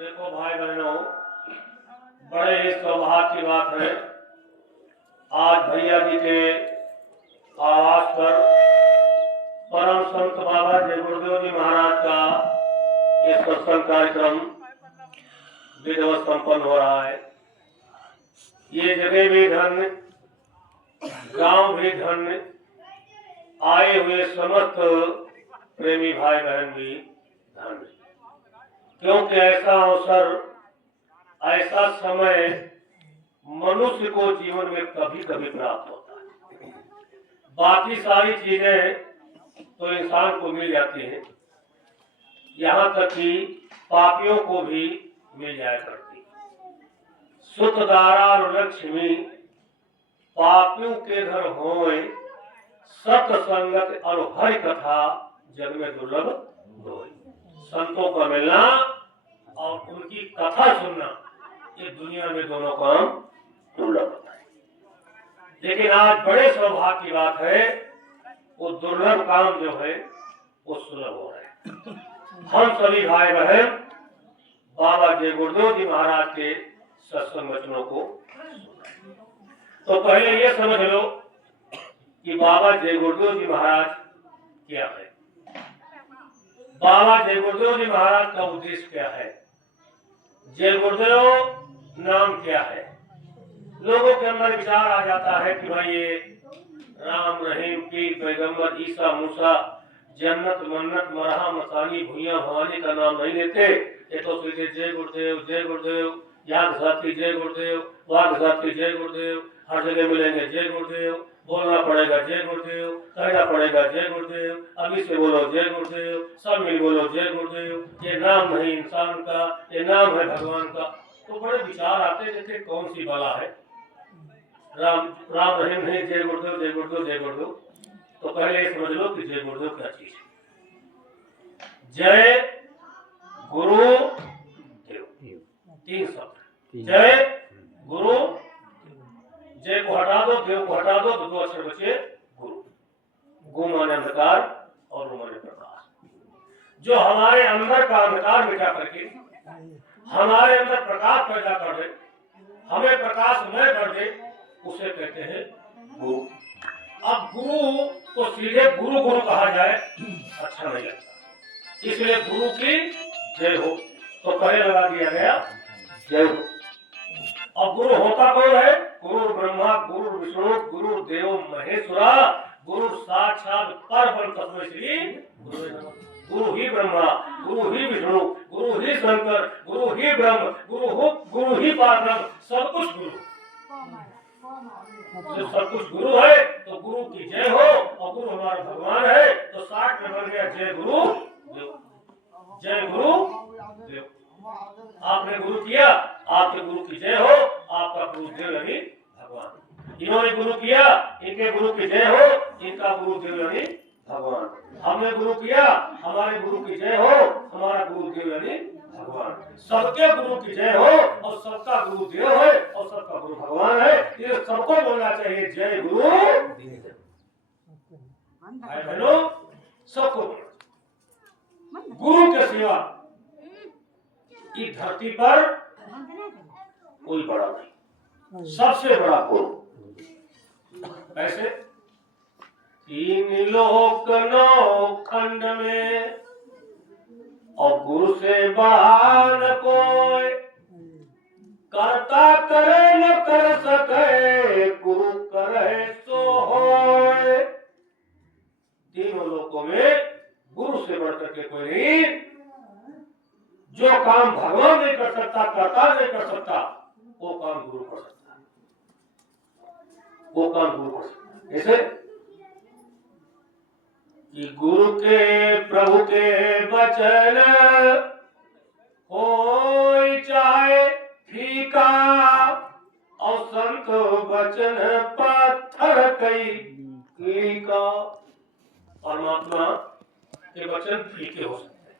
देखो भाई बहनों, बड़े ही सौभाग्य की बात है। आज भैया जी के आवास पर परम संत बाबा जय गुरुदेव जी महाराज का ये सत्संग कार्यक्रम विधिवत संपन्न हो रहा है। ये जगह भी धन्य, गांव भी धन्य, आए हुए समस्त प्रेमी भाई बहन भी धन्य, क्योंकि ऐसा अवसर, ऐसा समय मनुष्य को जीवन में कभी कभी प्राप्त होता है। बाकी सारी चीजें तो इंसान को मिल जाती हैं, यहाँ तक कि पापियों को भी मिल जाया करती। सुतदारा लक्ष्मी पापियों के घर होए, सत्संगत और हरि कथा जग में दुर्लभ होए। संतों का मिलना और उनकी कथा सुनना, ये दुनिया में दोनों काम दुर्लभ होता है। लेकिन आज बड़े सौभाग्य की बात है, वो दुर्लभ काम जो है वो सुलभ हो रहा है। हम सभी भाई बहन बाबा जय गुरुदेव जी महाराज के सत्संग वचनों को, तो पहले ये समझ लो कि बाबा जय गुरुदेव जी महाराज क्या है। बाबा जय गुरुदेव जी महाराज का उद्देश्य क्या है, जय गुरुदेव नाम क्या है। लोगों के अंदर विचार आ जाता है कि भाई ये राम रहीम पीर पैगंबर ईसा मूसा जन्नत मन्नत मरहा मसानी भुइया भवानी का नाम नहीं लेते, ये तो सीधे जय गुरुदेव याद साथी जय गुरुदेव, वाद साथी जय गुरुदेव, हर जगह मिलेंगे जय गुरुदेव, बोलना पड़ेगा जय गुरुदेव, कहना पड़ेगा जय गुरुदेव, अभी से बोलो जय गुरुदेव, सब मिल बोलो जय गुरुदेव। ये नाम नहीं इंसान का, ये नाम है भगवान का। तो बड़े विचार आते जैसे कौन सी बला है, राम रहीम नहीं, जय गुरुदेव जय गुरुदेव जय गुरुदेव। तो पहले समझ लो कि जय गुरुदेव क्या चीज है। जय गुरु देव, तीन शब्द। जय गुरु, जय को हटा दो, देव को हटा दो, तो दो अक्षर बचे गुरु। गु माने अंधकार और रु माने प्रकाश। जो हमारे अंदर का अंधकार मिटा करके हमारे अंदर प्रकाश पैदा कर दे, हमें प्रकाशमय कर दे, उसे कहते हैं गुरु। अब गुरु को सीधे गुरु गुरु कहा जाए अच्छा नहीं लगता, इसलिए गुरु की जय हो तो पहले लगा दिया गया जय हो। और गुरु होता कौन है, गुरु ब्रह्मा गुरु विष्णु गुरु देव महेश्वरा, गुरु साक्षात परब्रह्म तस्मै श्री गुरुवे नमः। गुरु ही ब्रह्मा, गुरु ही विष्णु, गुरु ही शंकर, गुरु ही ब्रह्म, गुरु ही परब्रह्म, सब कुछ गुरु। जब सब कुछ गुरु है तो गुरु की जय हो, और गुरु हमारा भगवान है तो 60 में बन गया जय गुरु देव। जय गुरु देव, आपने गुरु किया, आपके गुरु की जय हो, आपका गुरु देव यानी भगवान। इन्होंने गुरु किया, इनके गुरु की जय हो, इनका गुरु देव यानी भगवान। हमने गुरु किया, हमारे गुरु की जय हो, हमारा गुरु देव यानी भगवान। सबके गुरु की जय हो, और सबका गुरु देव है, और सबका गुरु भगवान है। ये सबको बोलना चाहिए जय गुरु देव। भाई बहनों, सबको गुरु के सिवा इस धरती पर कोई बड़ा नहीं, सबसे बड़ा गुरु। ऐसे 3 लोक 9 खंड में, और गुरु से बाहर न कोई, करता करे न कर सके, गुरु करे सो होए। तीनों लोकों में गुरु से बढ़कर के कोई नहीं। जो काम भगवान नहीं कर सकता, करता नहीं कर सकता, वो काम गुरु कर सकता है, वो काम गुरु कर सकता है। ऐसे कि गुरु के प्रभु के वचन होय चाहे फीका, और संत वचन पत्थर कई लीका। परमात्मा के वचन फीके हो सकते हैं,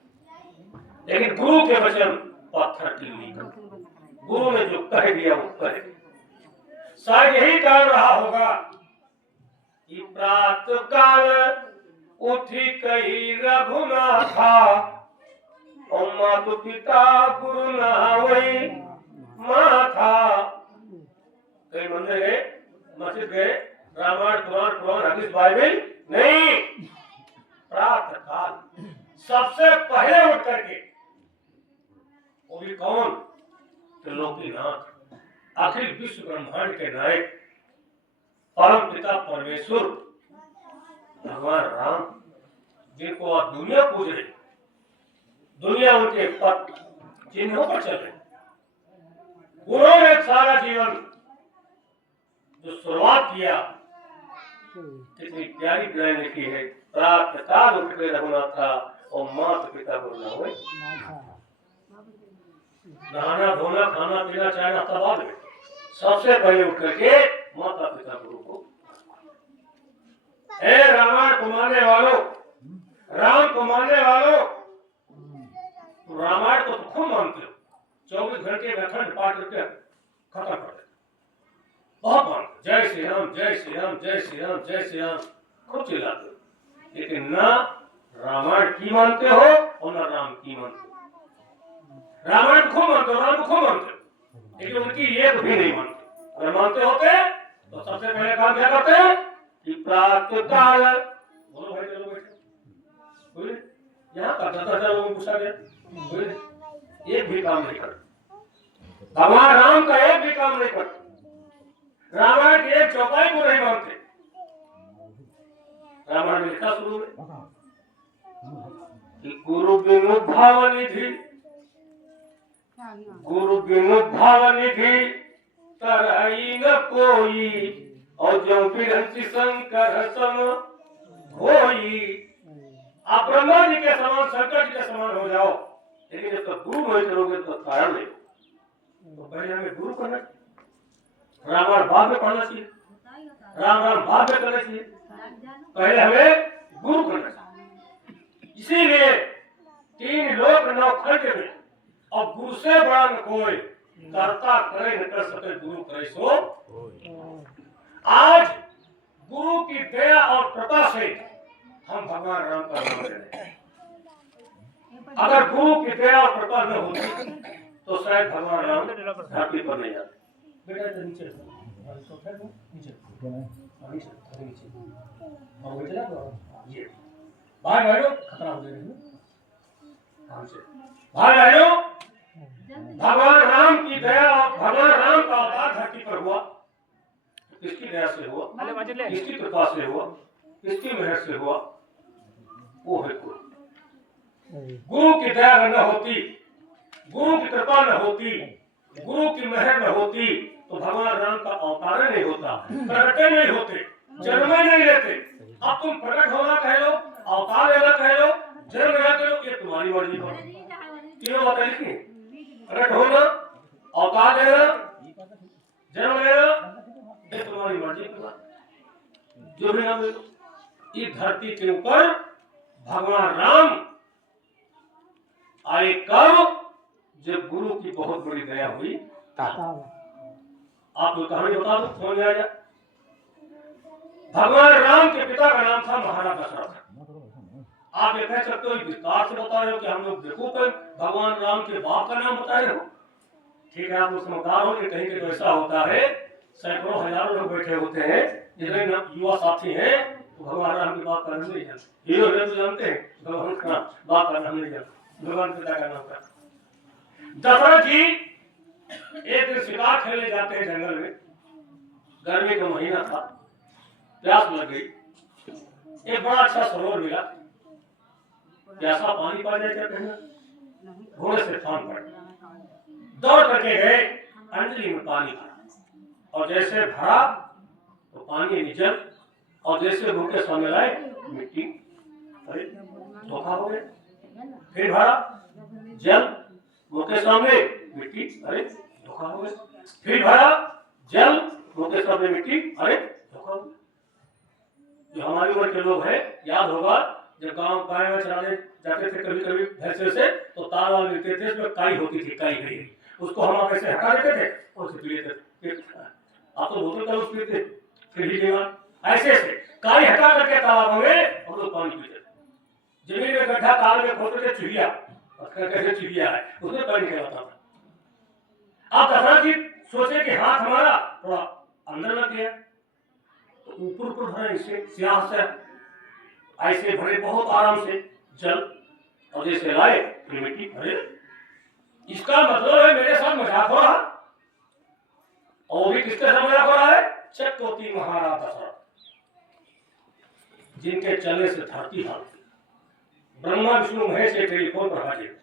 लेकिन गुरु के वचन पत्थर की लीका। गुरु ने जो कह दिया वो कह दिया। शायद यही कारण रहा होगा कि प्रातः काल उठी कही रघुनाथा और मातु पिता गुरु नावई माथा। कई मंदिर गए, मस्जिद गए, रामायण कुरान हदीस बाइबल नहीं, प्रातः काल सबसे पहले उठ करके, वो भी कौन? त्रिलोकीनाथ, अखिल विश्व ब्रह्मांड के नायक परम पिता परमेश्वर भगवान राम, जिनको आप दुनिया पूज रही, दुनिया उनके पद चिन्हों पर चल रही। उन्होंने सारा जीवन जो शुरुआत किया, कितनी प्यारी प्यारी लिखी है। प्रातः काल उठ के रघुनाथा और माता पिता को नहाए। नहाना धोना खाना पीना चाय नाश्ता बाद में, सबसे पहले उठ करके माता पिता गुरु को। हे रामायण को मानने वालों, राम को मानने वालों, रामायण को तो खूब मानते हो, 24 घंटे में अखंड पाठ करके खत्म कर देते, बहुत मानते। जय श्री राम जय श्री राम जय श्री राम जय श्री राम खूब चिल्लाते हो, लेकिन ना रामायण की मानते हो और ना राम की मानते हो। रामायण खूब मानते हो, राम को खूब मानते हो, लेकिन उनकी एक भी नहीं मानते। अगर मानते होते तो सबसे पहले काम क्या करते कि प्रातः काल, बोलो भाई चलो बैठो, बोले यहाँ का 10,000 लोगों को पूछा गया, बोले एक भी काम नहीं करते। भगवान राम का एक भी काम नहीं करते, रामायण की एक चौपाई को नहीं मानते। रामायण में लिखा शुरू में गुरु बिनु भाव निधि, गुरु बिनु भाव निधि तरई न कोई, और जो बिरंची शंकर सम होई। आप ब्रह्मा जी के समान शंकर जी के समान हो जाओ, लेकिन जब तक गुरु नहीं करोगे तो कारण नहीं। तो पहले हमें गुरु करना चाहिए, रामायण बाद में पढ़ना चाहिए, राम राम बाद में करना चाहिए, पहले हमें गुरु करना चाहिए। इसीलिए 3 लोक 9 खंड में और गुरु से बड़ा न कोई, करता करे न कर सके गुरु करे सो। आज गुरु की दया और कृपा से हम भगवान राम का नाम ले रहे हैं। अगर गुरु की दया और कृपा न होती तो शायद भगवान राम धरती पर नहीं आते। बेटा नीचे भाई भाइयों खतरा हो जाएगा। भाई भाइयों, भगवान राम की दया, भगवान राम का अवतार धरती पर हुआ, किसकी दया से हुआ, किसकी कृपा से हुआ, किसकी मेहनत से हुआ? वो है गुरु। गुरु की दया न होती, गुरु की कृपा न होती, गुरु की मेहर न होती तो भगवान राम का अवतार नहीं होता, प्रकटे नहीं होते, जन्म नहीं लेते। अब तुम प्रकट होना कह लो, अवतार लेना कह लो, जन्म लेना कह लो, ये तुम्हारी मर्जी पर। क्यों बात लिखी? प्रकट होना, अवतार लेना, जन्म लेना, ये तुम्हारी मर्जी पर, जो भी नाम ले लो। इस धरती के ऊपर भगवान राम आए कब? जब गुरु की बहुत बड़ी दया हुई। आपको कहानी बता दो, समझ आ जाए। भगवान राम के पिता का नाम था महाराज दशरथ। आप ये कह सकते हो विस्तार से बता रहे हो कि हम लोग बेवकूफ हैं, भगवान राम के बाप का नाम बता रहे हो। ठीक है, आप लोग समझदार हो कि कहीं कहीं तो ऐसा होता है, सैकड़ों हजारों लोग बैठे होते हैं, जितने युवा साथी हैं, तो भगवान राम के बाप का नाम नहीं जानते। हीरो तो जानते हैं, भगवान का बाप का नाम नहीं जानते, भगवान पिता का नाम का। दशरथ जी एक दिन शिकार खेलने जाते हैं जंगल में, गर्मी का महीना था, प्यास लग गई, एक बड़ा अच्छा सरोवर मिला, प्यासा पानी पा जाए क्या कहना, घोड़े से फान पड़, दौड़ करके गए, अंजलि में पानी भरा, और जैसे भरा तो पानी निचल, और जैसे भूखे सामने लाए मिट्टी, अरे धोखा हो गया। फिर भरा जल, भूखे सामने मिट्टी, अरे धोखा हो गया। फिर भरा जल, भूखे सामने मिट्टी, अरे धोखा हो गया। जो हमारी उम्र के लोग हैं, याद होगा जब गांव गाय में चराने जाते थे कभी कभी भैंसे से, तो तार वाल मिलते थे, उसमें काई होती थी, काई गई, उसको हम ऐसे हटा देते थे और उसे पी लेते थे। आप तो बोतल का पीते फिर ही दीवार ऐसे से काई हटा करके तालाबों में हम लोग पानी पीते थे। जमीन में गड्ढा ताल में खोदते थे, चिड़िया कैसे चिड़िया है उसमें पानी कहलाता था। अब दशरथ जी सोचे कि हाथ हमारा थोड़ा अंदर लग गया, तो ऊपर ऊपर भरे इससे स्याह से ऐसे भरे बहुत आराम से जल, और जैसे लाए फिर मिट्टी भरे। इसका मतलब है मेरे साथ मजाक हो रहा, और भी किसके साथ मजाक हो रहा है? चक्रवर्ती महाराज दशरथ, जिनके चलने से धरती हारती, ब्रह्मा विष्णु महेश के टेलीफोन पर हाजिर,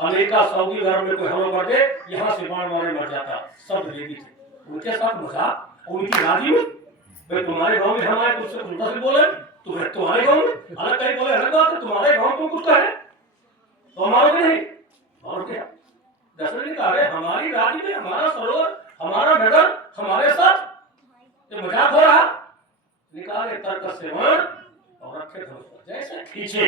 अमेरिका सऊदी अरब में कोई हमला कर दे, यहाँ से बाण मारे मर जाता, सब रेडी थे। उनके साथ मजाक और उनकी राजी में, भाई तुम्हारे गांव में हम आए तुझसे उल्टा से बोले, तुम्हारे गांव में अलग कहीं बोले अलग बात है, तुम्हारे गांव को कुछ कहे तो हमारा भी नहीं। और क्या दशरथ ने कहा, हमारी राज्य में हमारा सरोवर हमारा नगर हमारे साथ ये मजाक हो रहा। निकाले तर्क सेवन और रखे धनुष जैसे पीछे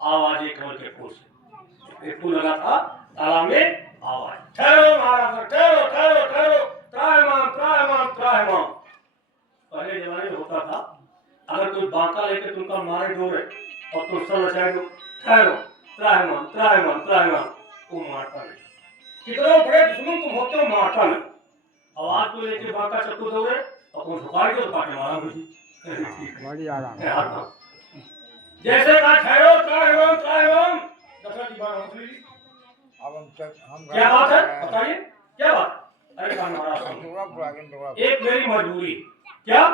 आवाज एक कमल के फूल से, एक फूल लगा था तालाब में, आवाज ठहरो महाराज ठहरो ठहरो ठहरो, त्रायमान त्रायमान त्रायमान। पहले जमाने में होता था, अगर कोई बांका लेकर तुमका मारे डोरे और तुम सब रचाए दो ठहरो त्रायमान त्रायमान त्रायमान, वो मारता नहीं। कितने बड़े दुश्मन तुम होते हो मारता नहीं। आवाज को लेके बांका चक्कू दौड़े और तुम झुका के काटे मारा मुझे आराम। जैसे कहा ठहरो त्रायमान त्रायमान, दशरथ जी बात मछली क्या बात है बताइए क्या बात? अरे महाराज एक मेरी मजबूरी, क्या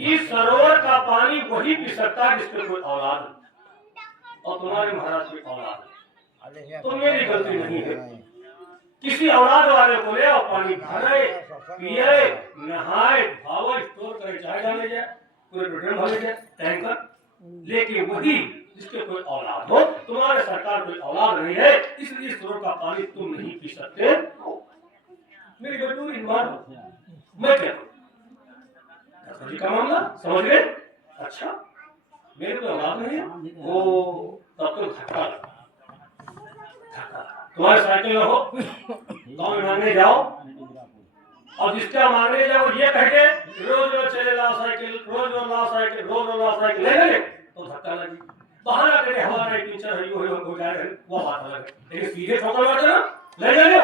इस सरोवर का पानी वही पी सकता है जिसके कोई औलाद है, और तुम्हारे महाराज की औलाद है, तो मेरी गलती नहीं है। किसी औलाद वाले को ले और पानी भरे पिए नहाए भावे स्टोर करे, चाहे डाले जाए पूरे पेट्रोल भरे जाए टैंकर, लेकिन वही जिसके कोई औलाद हो, तुम्हारे सरकार कोई औलाद नहीं है, इसलिए सरोवर का पानी तुम नहीं पी सकते। मेरी मजबूरी मैं क्या करूं? का मामला समझ गए? अच्छा मेरे को औलाद नहीं है, वो तब तो धक्का तुम्हारे साइकिल में हो गाँव में मांगने जाओ, और जिसका मांगने जाओ ये कह के रोज रोज चले लाओ साइकिल, रोज रोज लाओ साइकिल, रोज रोज लाओ साइकिल, ले ले तो धक्का लगी, बहाना करे हमारा टीचर है हो जा रहे, वो बात अलग है, लेकिन सीधे ठोकर मारते ना ले ले लो।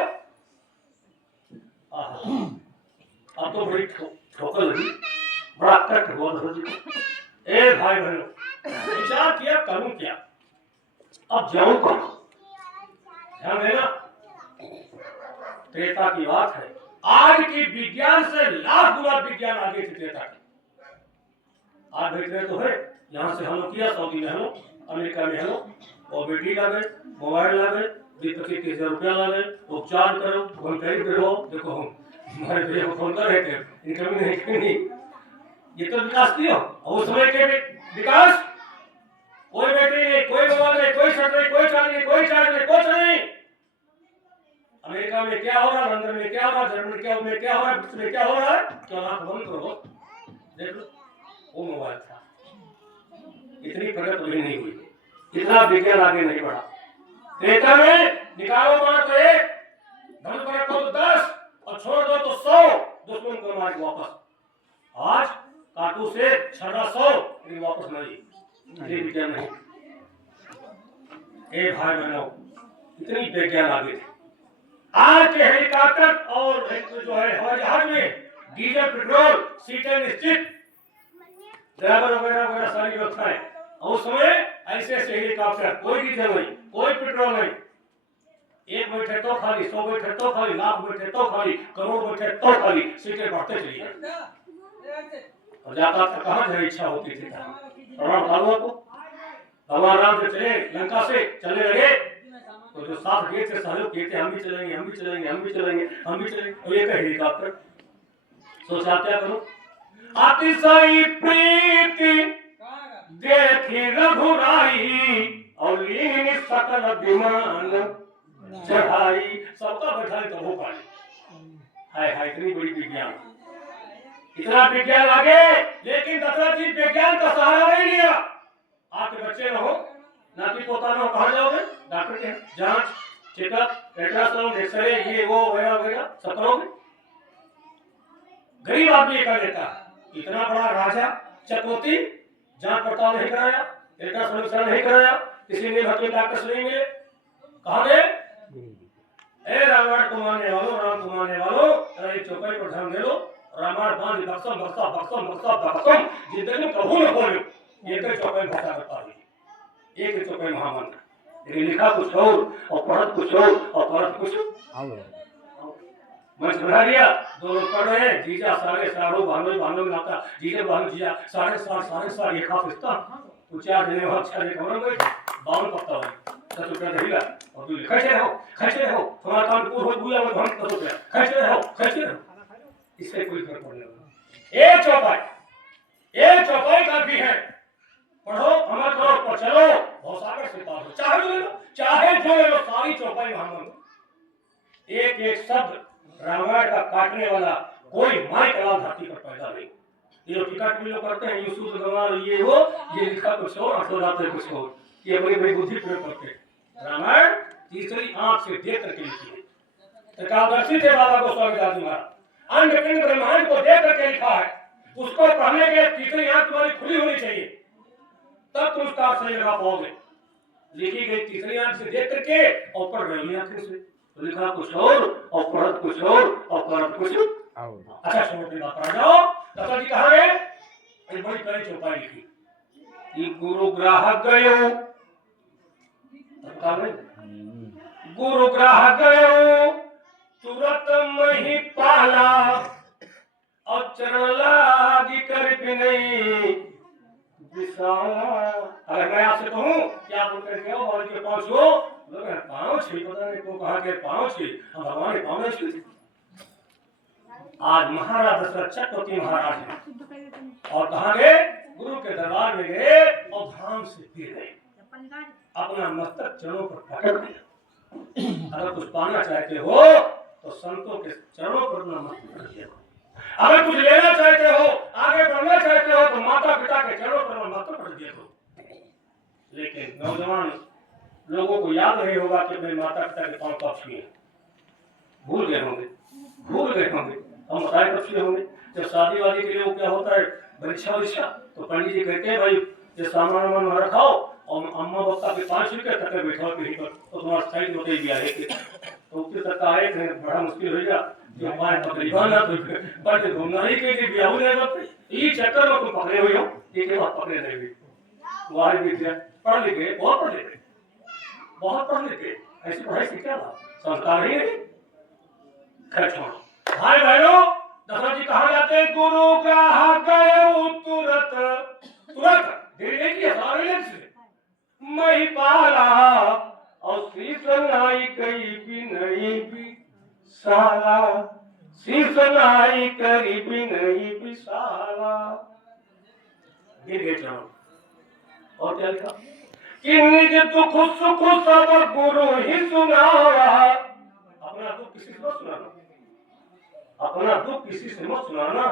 अब तो बड़ी ठोकर लगी, बड़ा कष्ट हुआ दशरथ जी को। ए भाई बहनों विचार किया करूं क्या, अब जाऊं कहां? ध्यान देना त्रेता की बात है, आज की विज्ञान से लाख गुना विज्ञान आगे थे त्रेता की। आज देख रहे तो है, यहाँ से हम लोग किया सऊदी में हम लोग, अमेरिका में हम लोग, और बेटी ला गए, मोबाइल ला गए, 20-30 रुपया ला गए, उपचार करो फोन करो, देखो हम हमारे भैया को फोन कर रहे थे, इनकम नहीं, ये तो विकास किया। और उस समय के विकास कोई बैटरी नहीं, कोई मोबाइल नहीं, कोई शर्ट नहीं, कोई चार्ज नहीं, कोई चार्ज नहीं, कुछ नहीं। अमेरिका में क्या हो रहा है, लंदन में क्या हो रहा है, जर्मनी में क्या हो रहा है, ब्रिटेन में क्या हो रहा है, क्या आंख बंद करो देख लो, वो मोबाइल था। इतनी प्रगति भी नहीं हुई, इतना विज्ञान आगे नहीं बढ़ा। त्रेता में निकालो मार तो 1, धन पर रखो तो 10 और छोड़ दो तो 100, दुश्मन को मार वापस। आज काटू से छड़ा 100 लेकिन वापस नहीं, ये विज्ञान नहीं। ए भाई बहनों इतनी विज्ञान आगे थे। आज के हेलीकॉप्टर और जो है हवाई जहाज में डीजल पेट्रोल सीटें निश्चित, ड्राइवर वगैरह वगैरह सारी व्यवस्थाएं, और उस समय ऐसे ऐसे हेलीकॉप्टर, कोई डीजल नहीं, कोई पेट्रोल नहीं, 1 बैठे तो खाली, 100 बैठे तो खाली, लाख बैठे तो खाली, करोड़ बैठे तो खाली, सीटें बढ़ते चली गई। और जाता था कहाँ जाए इच्छा होती थी को भगवान राम से चले लंका से चलने लगे, तो जो साथ गए थे सहयोग किए थे हम भी चलेंगे, हम भी चलेंगे, हम भी चलेंगे, हम भी चलेंगे, और ये का हेलीकॉप्टर सोचा क्या करो, अतिशय प्रीति देखी रघुराई और लीन सकल विमान चढ़ाई, सबका बैठा तो हो पाई। हाय हाय इतनी बड़ी विज्ञान, इतना विज्ञान आगे, लेकिन दशरथ जी विज्ञान का सहारा नहीं लिया। आपके बच्चे न हो, नाती पोता न हो, कहाँ जाओगे? डॉक्टर के जांच, चेकअप, अल्ट्रासाउंड, एक्सरे, ये वो वगैरह वगैरह सब करोगे। गरीब आदमी ये कर लेता है। इतना बड़ा राजा चक्रवर्ती जांच पड़ताल नहीं कराया, अल्ट्रासाउंड नहीं कराया, किसी ने भर्ती डॉक्टर नहीं मिले, कहा गए ए रावण को मारने वालों, राम को मारने वालों, अरे चौपाई पर ध्यान दे लो, रामायण बांध बक्सम बक्सा बक्सम बक्सा बक्सम जिंदगी में कभी न बोलो, एक ही चौपाई भाषा बता दी, एक ही चौपाई महामंत्र, लेकिन लिखा कुछ और पढ़त कुछ और पढ़त कुछ। मैं समझा दिया, दो लोग पढ़ रहे हैं, जीजा साढ़े साढ़ो भानो नाता, जीजा भानो जीजा साढ़े साढ़ ये खा फिस्ता, कुछ चार दिन में अच्छा ले कमर में 52 पत्ता है, 10 रुपया देगा और तू खर्चे रहो, तुम्हारा काम पूरा हो गया और हम 10 रुपया खर्चे रहो, इससे कोई फर्क पड़ने वाला। एक चौपाई काफी है, पढ़ो अमर करो पर चलो भवसागर से पार हो, चाहे जो ले लो सारी चौपाई महामंत्र, एक एक शब्द रामायण का काटने वाला कोई माई कलाम धरती पर पैदा नहीं। ये जो टिकट में लोग करते हैं यूसुफ गंवार ये हो, ये लिखा कुछ और अठो जाते कुछ और, ये बड़ी बड़ी बुद्धि प्रयोग करते हैं। रामायण तीसरी आंख से देख करके लिखी है, एकादशी थे बाबा गोस्वामी दास महाराज, अंड पिंड ब्रह्मांड को देख करके लिखा है, उसको पढ़ने के तीसरी आंख तुम्हारी खुली होनी चाहिए, तब तुम उसका सही लगा पाओगे। लिखी गई तीसरी आंख से देख करके और पढ़ रही आंखें से, लिखा कुछ और पढ़त कुछ और करत कुछ। अच्छा सुनो अपनी बात पढ़ जाओ। दशरथ जी कहा गए, एक बड़ी प्यारी चौपाई लिखी कि गुरु ग्राहक गयो, गुरु ग्राहक गयो तुरंत मही पाला, और चरण लागी कर बिनई विशाला। अगर मैं आपसे कहूं कि आप उठ करके आओ और के पास हो, लोग पाँव छे, पता नहीं को कहा के पाँव छे, हम भगवान के पाँव छे। आज महाराज दशरथ चक्रवर्ती महाराज हैं और कहाँ गए, गुरु के दरबार में गए और धाम से फिर गए, अपना मस्तक चरणों पर पटक दिया। अगर कुछ पाना चाहते हो तो संतों के चरणों पर अपना मस्तक रख दिया, अगर कुछ लेना चाहते हो, आगे बढ़ना चाहते हो तो माता पिता के चरणों पर मस्तक रख दिया। लेकिन नौजवान लोगों को याद नहीं होगा कि अपने माता पिता के पांव कब छुए, भूल गए होंगे। हम बताए कब छुए होंगे, जब शादी वादी के लिए वो क्या होता है परीक्षा, तो पंडित जी कहते हैं भाई ये सामान वामान रखाओ और अम्मा बप्पा के 5 रुपये तक बैठाओ पीढ़ी पर, तो तुम्हारा साइड होते ही है तो उसके तक आए बड़ा मुश्किल हो जाएगा, जो हमारे तकरीबन ना तो बट घूमना ही के लिए ब्याह नहीं करते, ये चक्कर में तुम पकड़े हुए हो, एक बात पकड़े नहीं हुई, तुम्हारी विद्या पढ़ लिखे बहुत पढ़ लिखे, ऐसी पढ़ाई से क्या था, संस्कार ही नहीं। खैर छोड़ो भाई बहनों, दशरथ जी कहा जाते हैं, गुरु ग्राहक गए तुरंत देर की सारे से मही पाला, और शीश नाई कई भी नहीं भी साला, शीश नाई करी भी नहीं भी साला। और क्या लिखा कि निज दुख सुख सब गुरु ही सुनावा, अपना दुख किसी से मत सुनाना, अपना दुख किसी से मत सुनाना।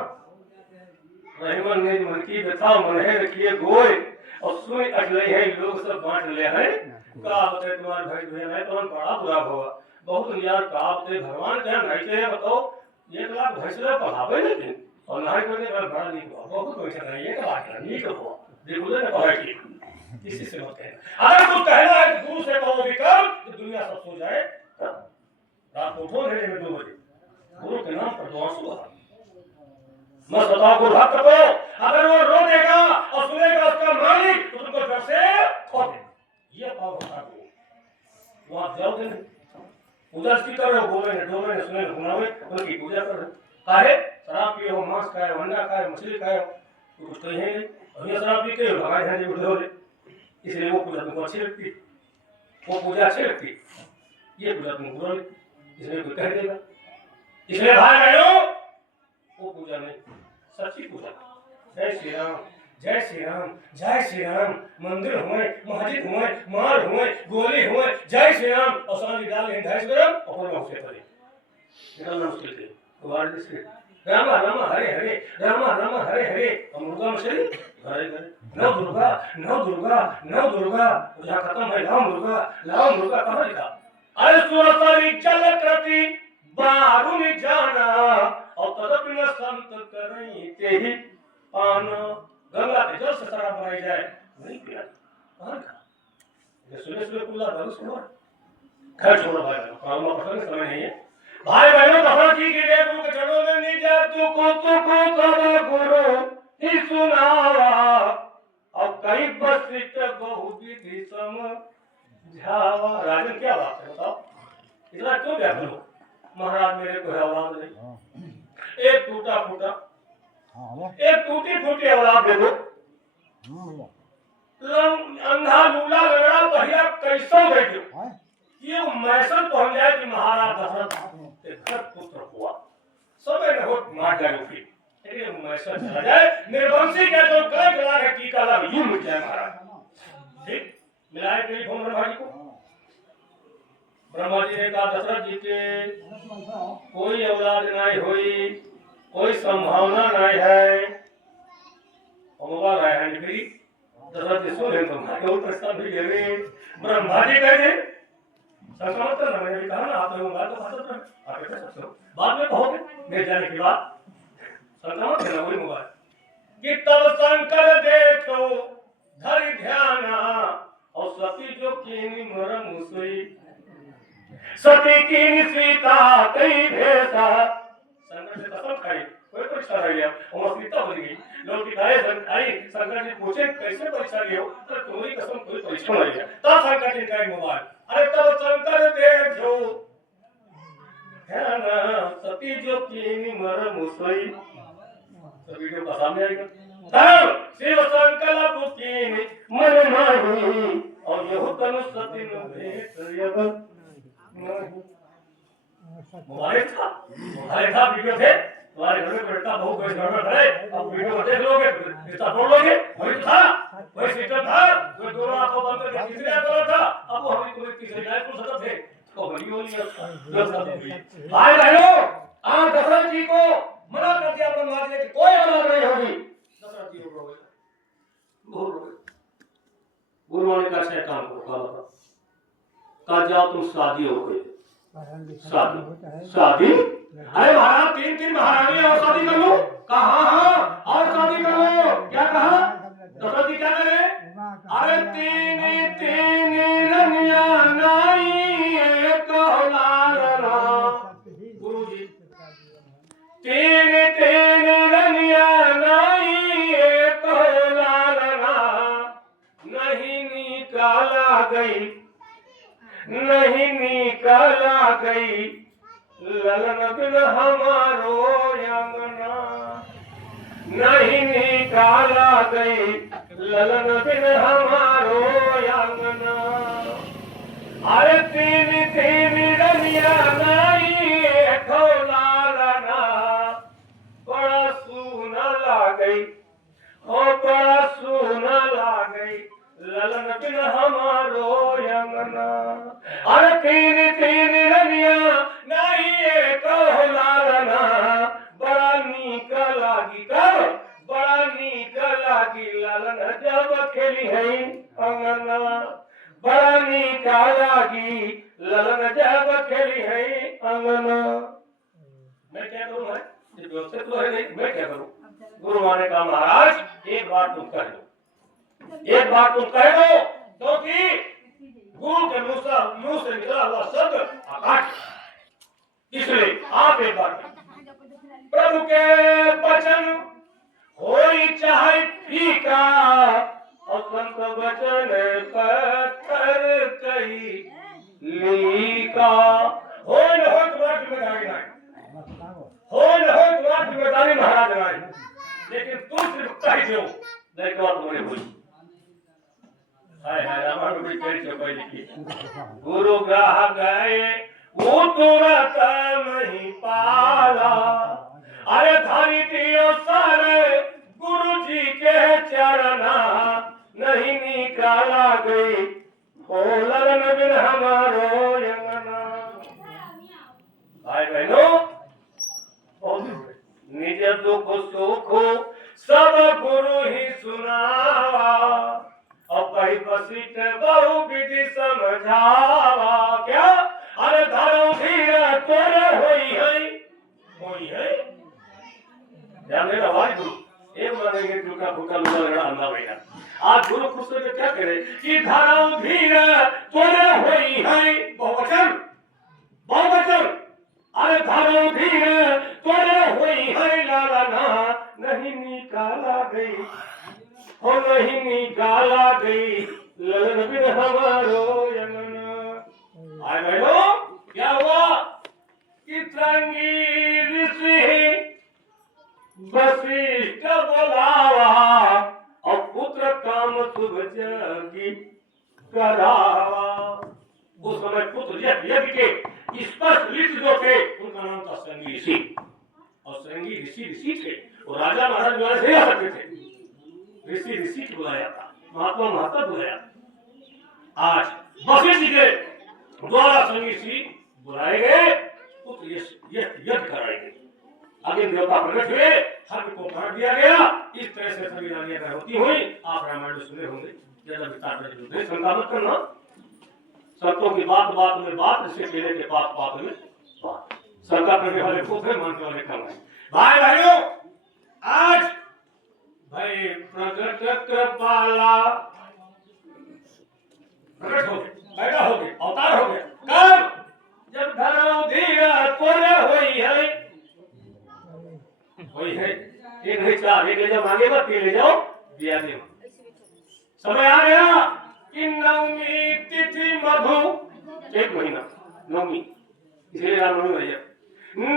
रहमन निज मन की व्यथा मन है रखिए गोय, और सुन अटले है लोग सब बांट ले हैं, का बताए तुम्हारे भाई बहन है तो हम बड़ा बुरा होगा, बहुत यार का बताए भगवान क्या रहते हैं बताओ, 1 लाख भैंसला पढ़ावे लेकिन और नहीं करने वाला बड़ा नहीं हुआ, बहुत पैसा नहीं है का बात नहीं हुआ, देखो ना पढ़ा की किसी से मत कहना। अगर तू कहना है कि गुरु से कहो विक्रम तो दुनिया सब सो जाए, रात को उठो अंधेरे में 2 बजे गुरु के नाम पर दुआ सुबह मत बताओ गुरु भक्त को, अगर वो रो देगा और सुनेगा उसका मालिक तो तुमको घर से खो दे, ये पाव होता है। वहां जाओगे पूजा की करो, बोले 2 महीने सुने घुमावे उनकी पूजा करो, काहे शराब पियो, मांस खाए, अंडा खाए, मछली खाए, तो कुछ तो है नहीं, अभी शराब पी के भगाए हैं जी बुढ़े हो, इसलिए वो पूजा तुमको अच्छी लगती, वो पूजा अच्छी लगती, ये पूजा तुमको बुरा लगती, इसलिए कोई कह देगा। इसलिए भाई बहनों वो पूजा नहीं, सच्ची पूजा। जय श्री राम, जय श्री राम, जय श्री राम, मंदिर हुए, मस्जिद हुए, मार हुए, गोली हुए, जय श्री राम, और सांझ डाल 250 ग्राम और ना उसे पड़े निकलना मुश्किल है। कुमार जी से रामा रामा हरे हरे, रामा रामा हरे हरे, और मुर्गा मछली घरे घरे, नौ दुर्गा नौ दुर्गा नौ दुर्गा, पूजा खत्म है, लाओ मुर्गा कहाँ लिखा, अरे सुरसरी जल कृति बारुन जाना और तदप न संत करई तेहि पान। गंगा के जल से शराब बनाई जाए नहीं पिया कौन खा। ये सुबह सुबह कुल्ला दारू सुनो। खैर छोड़ो भाई बहनों, कालमा पसंद समय नहीं है। भाई बहनों, दशरथ जी के लिए गुरु के चरणों में नीचे तुको सब गुरु ही सुनावा और कई बसित बहु विधि समझावा। राजन क्या बात है बताओ, इतना क्यों व्याकुल हो? महाराज मेरे को है औलाद नहीं, एक टूटा फूटा एक टूटी फूटी औलाद दे दो। अंधा लूला लंगड़ा बहिया कैसे बैठो ये मैसेज पहुंच जाए कि महाराज दशरथ के घर पुत्र हुआ, समय में हो मार जाएगी। ये मैसेज चला जाए निर्वंशी का जो गला गला है टीका लग यूं मिट जाए महाराज। ठीक मिलाए टेलीफोन ब्रह्मा जी को। ब्रह्मा जी ने कहा दशरथ जी के कोई औलाद नहीं हुई, कोई संभावना नहीं है। मोबाइल है फिर दशरथ जी सुने तो भाई प्रस्ताव भी गिरे। ब्रह्मा जी कहे संक्रमण तो मैंने भी कहा ना आप लोगों का तो भाषा में आप कह सकते हो बाद में कहोगे मेरे जाने के बाद संक्रमण है ना वही मोबाइल कि तब शंकर देखो धरि ध्याना और सती जो कीनी मरम सोई सती कीनी सीता कई भेसा। शंकर से कसम खाई कोई परीक्षा रह गया और सीता बन गई। लोग दिखाए आई शंकर जी पूछे कैसे परीक्षा लियो तो तुम्हारी कसम कोई परीक्षा नहीं है। तब शंकर जी का मोबाइल अरे तब शंकर देखो है ना सती जो कीनी मरम सोई। तो वीडियो का सामने आएगा तब शिव संकल्प कीनी मन माही और यह तनु सती न भेट यब मोबाइल था वीडियो थे तुम्हारे घर में बेटा बहु कोई घर में खड़े अब वीडियो में देख लोगे रिश्ता तोड़ लोगे। वही था वही सिस्टम था वो दोनों आपको बंद करके तीसरे आ रहा था। अब वो हमें तुम्हें तीसरे जाए को सदर थे तो बनी हो लिया। भाई बहनों आज दशरथ जी को मना कर दिया ब्रह्मा जी ने कि कोई औलाद नहीं होगी। दशरथ जी रो गए गुरु ने कहा काम करो कहा जाओ तुम शादी हो गई शादी अरे महाराज तीन महारानी और शादी कर लो। कहा हाँ और शादी कर लो। क्या कहा दशरथ जी क्या करे अरे तीन रनिया नाई एक औलाद गुरु जी तीन रनिया नाई एक औलाद नहीं निकाला गई नहीं निकाला गई ललन बिन हमारो अंगना नहीं निकाला गई ललन बिन हमारो अंगना। अरे तीन रनिया नाई खोलालना बड़ा सूना ला गई ओ बड़ा सूना ला गई ललन बिन हमारो अंगना। अरे तीन रनिया नहीं कहलाना बड़ा नीक लागी कर बड़ा नीक लागी ललन जब खेली है अंगना बड़ा नीक लागी ललन जब खेली है अंगना। मैं क्या करूं है व्यवस्थित तो है नहीं मैं क्या करूं। गुरु माने कहा महाराज एक बात तुम कह दो एक बात तुम कह दो क्योंकि गुरु के मुंह से निकला हुआ शब्द आकाश। इसलिए आप एक बार प्रभु के वचन होई चाहे फीका और संत वचन पत्थर कही लीका हो न हो तुम्हारी जिम्मेदारी नहीं हो न हो तुम्हारी जिम्मेदारी महाराज नहीं लेकिन तुम सिर्फ कही दो देखो तुम्हारी हुई गुरु ग्राह गए वो तुरंत नहीं पाला। अरे धरी दियो सारे गुरु जी के चरना नहीं निकाला गई ललन बिन हमारो अंगना। भाई बहनों निज दुख सुख सब गुरु ही सुनावा और कहीं बसीट बहु विधि समझावा। क्या अरे धर्म धीर तोर हुई ध्यान देना भाई गुरु एक मानेंगे टूटा फूटा लूटा लगा अंधा भैया आज गुरु खुश होकर क्या करे कि धर्म धीर तोरे होई है बहुवचन अरे धर्म धीर तोरे होई है लाला नहीं निकाला गई हो नहीं निकाला गई ललन बिन हमारो यमन आए भाइयों क्या हुआ कि तरंगी ऋषि वशिष्ठ बोलावा और पुत्र काम शुभ जगी करावा उस समय पुत्र यज्ञ के स्पष्ट लिख जो थे उनका नाम था संगी ऋषि और संगी ऋषि थे और राजा महाराज द्वारा से सकते थे ऋषि की बुलाया था महात्मा बुलाया आज वशिष्ठ जी के द्वारा संगी ऋषि बुलाए गए पुत्र यज्ञ कराए गए आगे देवता प्रकट हुए हर को प्राण दिया गया इस तरह से सभी रानियां होती हुई आप रामायण में सुने होंगे ज्यादा विस्तार में शंका मत करना संतों की बात में बात इससे केले के बात में बात शंका करने वाले खूब है मानने वाले कम है भाइयों आज भाई प्रकट कृपाला प्रकट हो गए पैदा हो गए अवतार हो गए कब जब धर्म धीर तोरे होई है एक नहीं चार एक ले जाओ मांगे मत ले जाओ दिया दे समय आ गया कि नवमी तिथि मधु एक महीना नवमी इसलिए रामनवमी भैया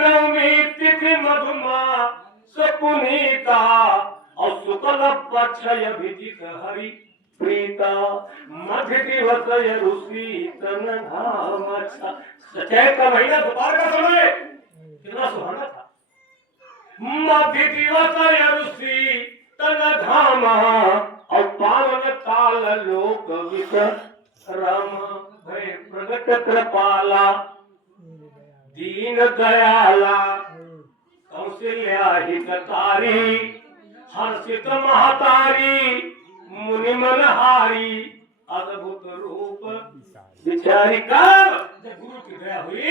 नवमी तिथि मधुमा सपुनीता और शुक्ल पक्ष अभिजित हरि प्रीता मध्य दिवस ऋषि तन धाम अच्छा चैत का महीना दोपहर का समय कितना सुहाना था मध्य दिवस ऋषि तन धाम और पावन काल लोक विक्रम भय प्रगट कृपाला दीन दयाला कौशल्या हितकारी हर्षित महतारी मुनि मनहारी अद्भुत रूप विचारिका जब गुरु की दया हुई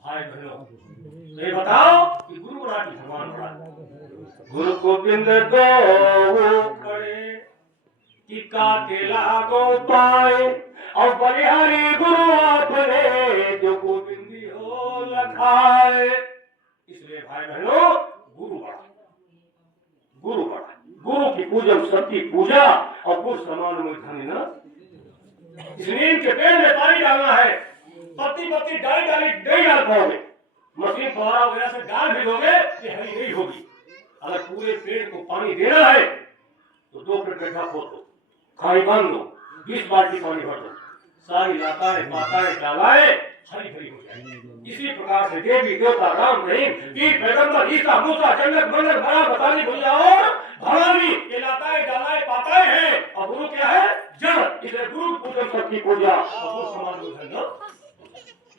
भाई बहनों ये बताओ कि गुरु बड़ा की भगवान बड़ा गुरु गोविंद दो खड़े कि काटे लागो पाए और बलिहारी गुरु आपने जो गोविंदी हो लखाए इसलिए भाई बहनों गुरु बड़ा गुरु की पूजन सबकी पूजा और गुरु समान में धनी ना इस नीम के पेड़ में पानी डालना है पत्ती डाली डाल पाओगे मशीन फवारा वगैरह से डाल भी दोगे कि हरी नहीं होगी अगर पूरे पेड़ को पानी देना है तो 2 फीट गड्ढा खोदो खाई बांध दो 20 बाल्टी पानी भर दो सारी लताएं पाताएं डालाएं हरी भरी हो जाएगी इसी प्रकार से देवी देवता राम रहीम पीर पैगंबर ईसा मूसा जन्नत मंदिर भरा बतानी भैया और भवानी ये लताएं डालाएं पाताएं हैं और गुरु क्या है जड़ इसलिए गुरु पूजन सबकी पूजा और गुरु समाज में धन्य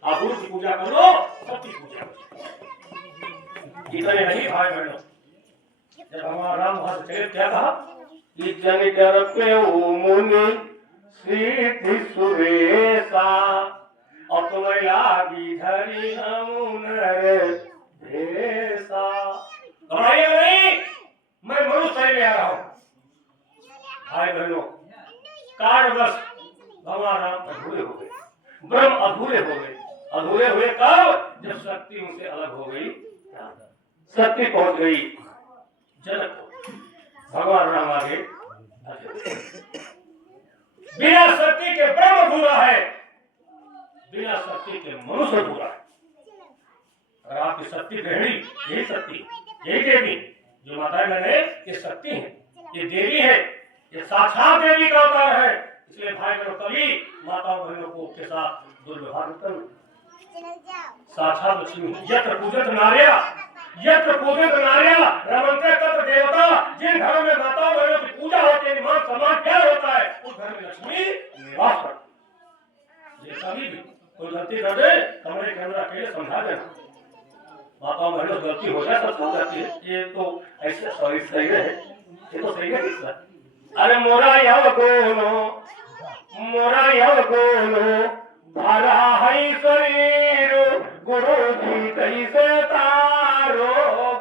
आप गुरु की पूजा करो सबकी पूजा इतने नहीं भाई बहनों जब हमारा राम वहां से चले क्या कहा कि जन करते मुनि सीधि सुरेशा और तुम्हें लागी धरी नमुनर भेसा घबराइए नहीं मैं मनुष्य में आ रहा हूँ भाई बहनों कारणवश भगवान राम अधूरे हो गए ब्रह्म अधूरे हुए कब जब शक्ति उनसे अलग हो गई शक्ति पहुंच गई जनक भगवान राम आगे बिना शक्ति के ब्रह्म अधूरा है बिना शक्ति के मनुष्य अधूरा है अगर आपकी शक्ति गहरी यही शक्ति यही देवी जो माताएं बहने ये शक्ति है ये देवी है ये साक्षात देवी का अवतार है इसलिए भाई बहनों कभी माताओं बहनों को के साथ दुर्व्यवहार मत करो साक्षात लक्ष्मी यत्र पूजित नार्या रमन्ते तत्र देवता जिन घरों में माताओं बहनों की पूजा होती है मान सम्मान प्यार होता है उस घर में लक्ष्मी निवास करती है कभी भी कोई गलती कर दे कमरे के अंदर अकेले समझा देना माताओं बहनों गलती हो जाए सब हो जाती है ये तो ऐसे सही है ये तो सही है किसका अरे मोरा यव गोनो भरा है शरीर गुरु जी कैसे तारो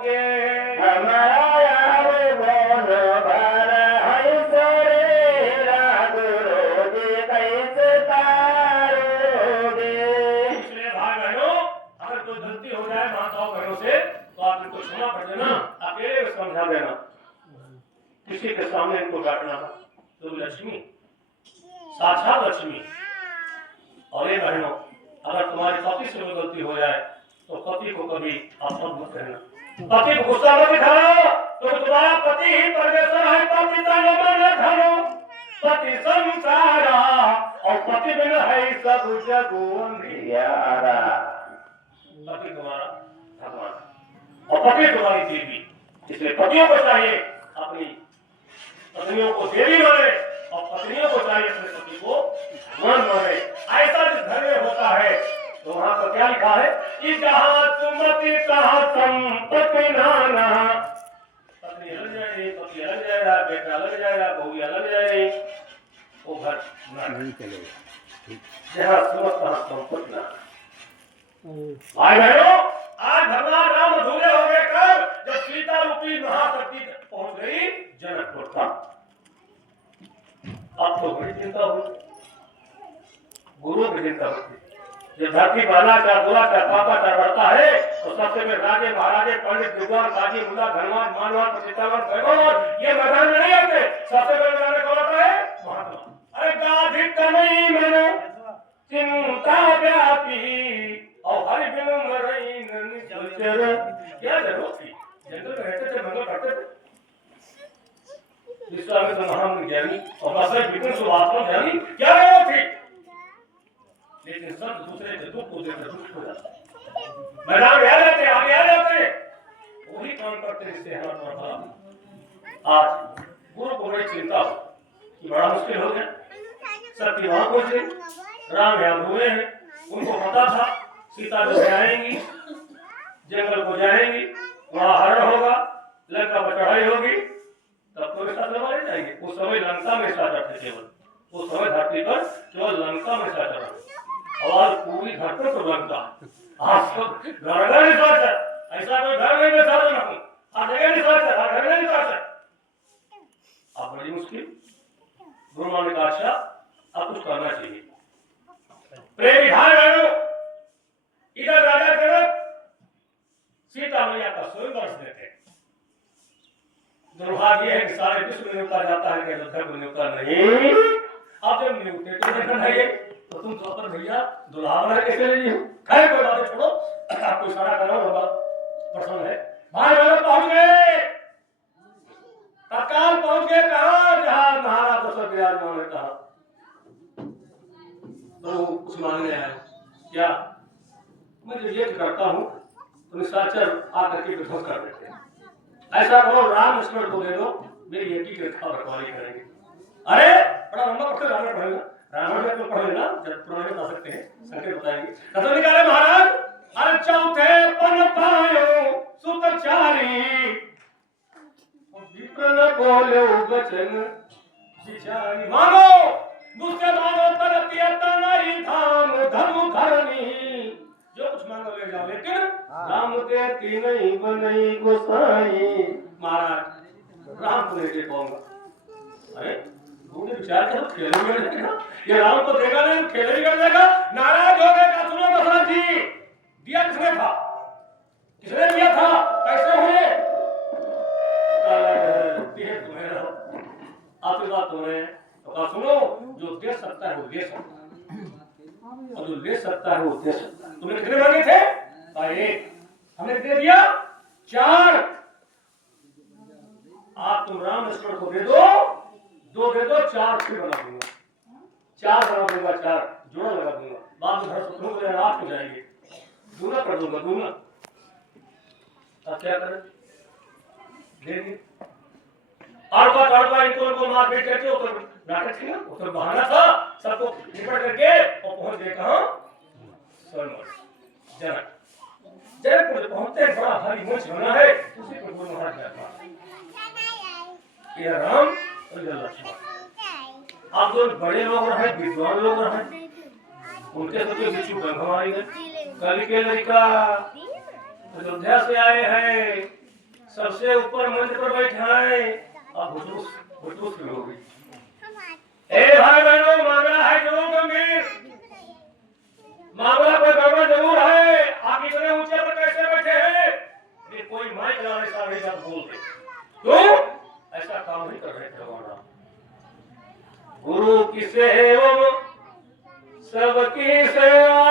देना, किसी के सामने इनको डांटना तो लक्ष्मी, साक्षात लक्ष्मी। और ये बहनों, अगर तुम्हारे पति से कोई गलती हो जाए तो पति को कभी आप मत कहना, पति को गुस्सा मत दिखाना, तो तुम्हारा पति ही परमेश्वर है। पति तन मन धन पति संसारा, और पति बिन है सब जग अंधियारा। पति तुम्हारा भगवान और पति तुम्हारी देवी, इसलिए पतियों को चाहिए अपनी पत्नियों को देवी माने और पत्नियों को चाहिए अपने पति को भगवान माने। ऐसा जिस घर में होता है तो वहां पर क्या लिखा है कि जहां सुमति तहां संपत्ति नाना। पत्नी अलग जाए, पति अलग जाएगा, बेटा अलग जाएगा, बहू अलग जाएगी, वो घर नहीं चलेगा। जहां सुमत तहां संपत्ति नाना। भाई बहनों, आज भगवान राम अधूरे हो गए कब? जब सीता रूपी महाशक्ति पहुंच गई जनकपुर तक। अब तो बड़ी चिंता हुई, गुरु की चिंता होती। जब धरती बालाचार दुराचार पापाचार बढ़ता है तो सबसे पहले राजे महाराजे पंडित विद्वान काजी मुल्ला धनवान मानवान प्रतिष्ठावान पैगंबर ये मैदान में नहीं आते। सबसे पहले मैदान कौन आता है? महात्मा। अरे गाधी तनई मन चिंता व्यापी और हरि बिनु मरई निचर। क्या जरूरत थी? जंगल में रहते थे, मंगल करते थे। विश्वामित्र महान ज्ञानी और बसर विपिन सुभाषण ज्ञानी, क्या जरूरत थी? लेकिन सब दूसरे के दुख को देखकर दुख हो जाता। मैदान में आ जाते, आगे आ जाते, वही काम करते जिससे हमारा फल। आज गुरु को बड़ी चिंता हो कि बड़ा मुश्किल हो गया, सबकी वहां पहुंचे, राम यहाँ हुए हैं, उनको पता था सीता जो आएंगी, जंगल को जाएंगी, वहां हरण होगा, लंका पर चढ़ाई होगी, तब तो साथ लड़ाए जाएंगे। उस समय लंका में साथ थे, केवल उस समय धरती पर केवल लंका में साथ रहा। और आज पूरी धरती पर लंका, आज तो घर नहीं साथ है, ऐसा कोई घर नहीं में साथ रखूं, आज जगह नहीं साथ है, घर नहीं साथ है। अब बड़ी मुश्किल, गुरु मान ने कहा अच्छा अब कुछ करना चाहिए। प्रेमी भाई बहनों, इधर राजा जनक सीता मैया का स्वयंवर देते। दुर्भाग्य है कि सारे विश्व में निपटा जाता है कि अयोध्या को निपटा नहीं। अब जब निपटे तो देखना है तो तुम तो अपन भैया दुल्हा बना कैसे ले हो? खैर कोई बात छोड़ो, आपको इशारा करना होगा, प्रसन्न है। भाई बहनों पहुंच गए, तत्काल पहुंच गए कहां? जहां महाराज दशरथ विराजमान है। कहा तो कुछ मांगने आए, क्या मैं जो ये करता हूँ तो निशाचर आकर के विध्वंस कर देते हैं, ऐसा करो राम लक्ष्मण को दे दो, मेरी यज्ञ की रखवाली करेंगे। अरे बड़ा लंबा पक्ष रामायण पढ़ेगा, रामायण में तो पढ़ेगा, जब पुराने बता सकते हैं, संकेत बताएंगे। तो निकाले महाराज, अरे चौथे पन पायो सुतचारी विप्र न बोले वचन विचारी। मानो मुझसे मानो तरतिया तनई धाम धर्म धरनी, जो कुछ मांगो ले जाओ, लेकिन राम देती नहीं बनई गोसाई। महाराज राम को नहीं दे पाऊंगा। अरे तूने विचार करो, खेल बिगड़ जाएगा, ये राम को देगा नहीं, खेल बिगड़ जाएगा। नाराज हो गए। का सुनो दशरथ जी, दिया किसने था? किसने दिया था? कैसे हुए? तुम्हें आशीर्वाद तुम्हें। तो कहा सुनो, जो दे सकता है वो दे सकता है, और जो ले सकता है वो दे सकता है। तुमने कितने मांगे थे? एक, हमने दे दिया 4। आप तुम राम लक्ष्मण को दे दो, 2 दे दो, 4 फिर बना दूंगा, 4 बना दूंगा, 4 जोड़ा लगा दूंगा। बाद में घर सुखों को आप हो जाएंगे, दूना कर दूंगा, दूना। अब क्या करें? देंगे आड़पा इनको मार पीट करके ऊपर नाटक थी ना, ऊपर बहाना था, सबको निपट करके और पहुंच गए कहां? जनक। जनकपुर पहुंचते बड़ा भारी मंच बना है, उसी पर गुरु महाराज बैठा। ये राम और ये लक्ष्मण। अब जो बड़े लोग रहे, विद्वान लोग रहे, उनके सबके बिच्छू गंगवाई है। कल के लड़का अयोध्या से आए हैं, सबसे ऊपर मंच पर बैठे हैं, अब हुटूस की हो गई। ए भाई बहनों, मामला है जरूर गंभीर, मामला कोई गड़बड़ जरूर है। आप इतने ऊंचे पर कैसे बैठे हैं? ये कोई माइक लाने सा नहीं बात बोल दे। क्यों? की सेवा सबकी सेवा।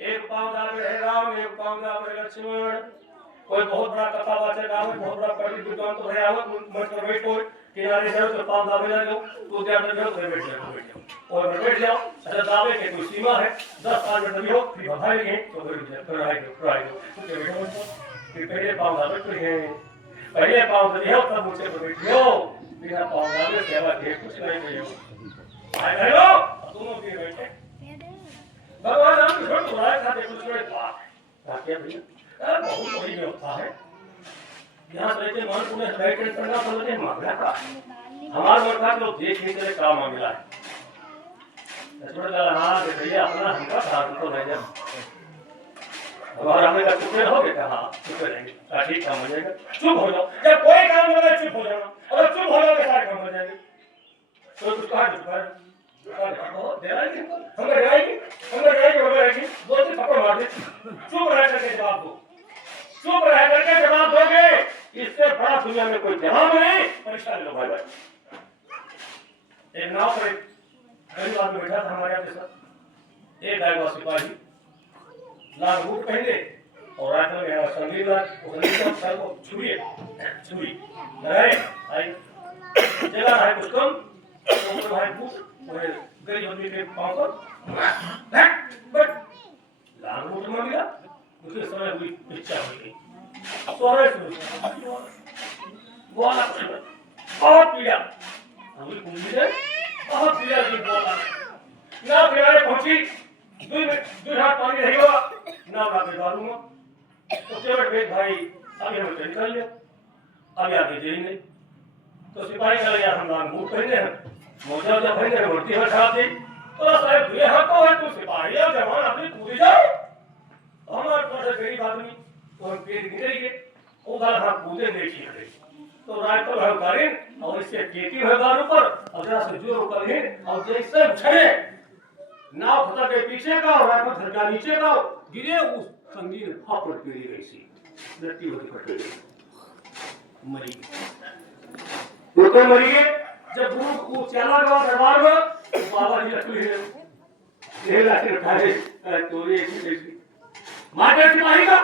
एक पाँव दावे है राम, एक पाँव दावे लक्ष्मण। कोई बहुत बड़ा कथावाचक आवे, बहुत बड़ा पंडित विद्वान तो है आवे, मंच पर बैठो किनारे जाओ तो पाँव दावे लग जाओ, तो क्या बैठ जाओ, बैठ जाओ और बैठ जाओ। अच्छा दावे की कोई सीमा है, 10 मिनट भी हो फिर बधाएंगे तो बैठ जाओ, फिर आएंगे तो बैठो। फिर पहले पाँव दावे पर है, पहले पाँव दावे हो तब मुझसे बैठो, बिना पाँव दावे सेवा के कुछ नहीं हो। आए हेलो दोनों के बैठे भगवान राम की छोड़ बुलाए था, देखो छोड़े बात क्या भैया बहुत बड़ी व्यवस्था है। यहाँ रहते मन को राइट हैंड करना समझे मामला का हमारा मन का जो देख नहीं करे काम मामला है। छोड़ का हां भैया अपना हमका साथ तो नहीं जब हमारा हमने का चुप हो गया। हां चुप रहेंगे ठीक काम हो जाएगा। चुप हो जाओ, जब कोई काम नहीं है चुप हो जाना, और चुप हो जाओगे सारे काम हो जाएंगे। तो कुछ कहा चुप कर बहुत देर है हम जाएंगे दो तीन थप्पड़ मार दे। चुप रह करके जवाब दो, चुप रह करके जवाब दोगे, इससे बड़ा दुनिया में कोई जवाब नहीं। परीक्षा लो भाई भाई। एक नाव पर गरीब आदमी बैठा था हमारे यहाँ साथ, एक गायबा सिपाही लाल बूट पहने और रात में यहाँ संगीत सर को छुरी लगाए आई जगह है कुछ कम तो भाई बूट गरीब आदमी के पाँव पर लाल बूट मार दिया। उसके समय हुई इच्छा हुई गई बहुत पीड़ा हमें कुंजी से बहुत पीड़ा की बोला ना किनारे पहुंची दूर हाथ पानी नहीं हुआ ना मैं डालूंगा तो केवल भेद भाई अभी हम निकल लिया अभी आगे जाएंगे। तो सिपाही का यार हम लाल बूट पहने हैं मोजा जब पहने हैं वर्दी में खड़ा थी तो साहब दुए हाथों है तुम सिपाही और जवान अपनी पूरी जाओ। हमारे पास गरीब आदमी तो हम पेट गिरेंगे उधर हम कूदे देखिए तो राइफल है करें और इससे केटी है दार ऊपर और जरा से जोर करें और जैसे उछले नाव फटा के पीछे का और राइफल धरका नीचे का गिरे उस संगीन फापड़ गिरी गई सी लट्टी होती फट गई मरी वो तो मरी गए। जब गुरु को चला गया दरबार में बाबा जी लटके ये लाके उठाए तोरी ऐसी मार्टर सिपाही का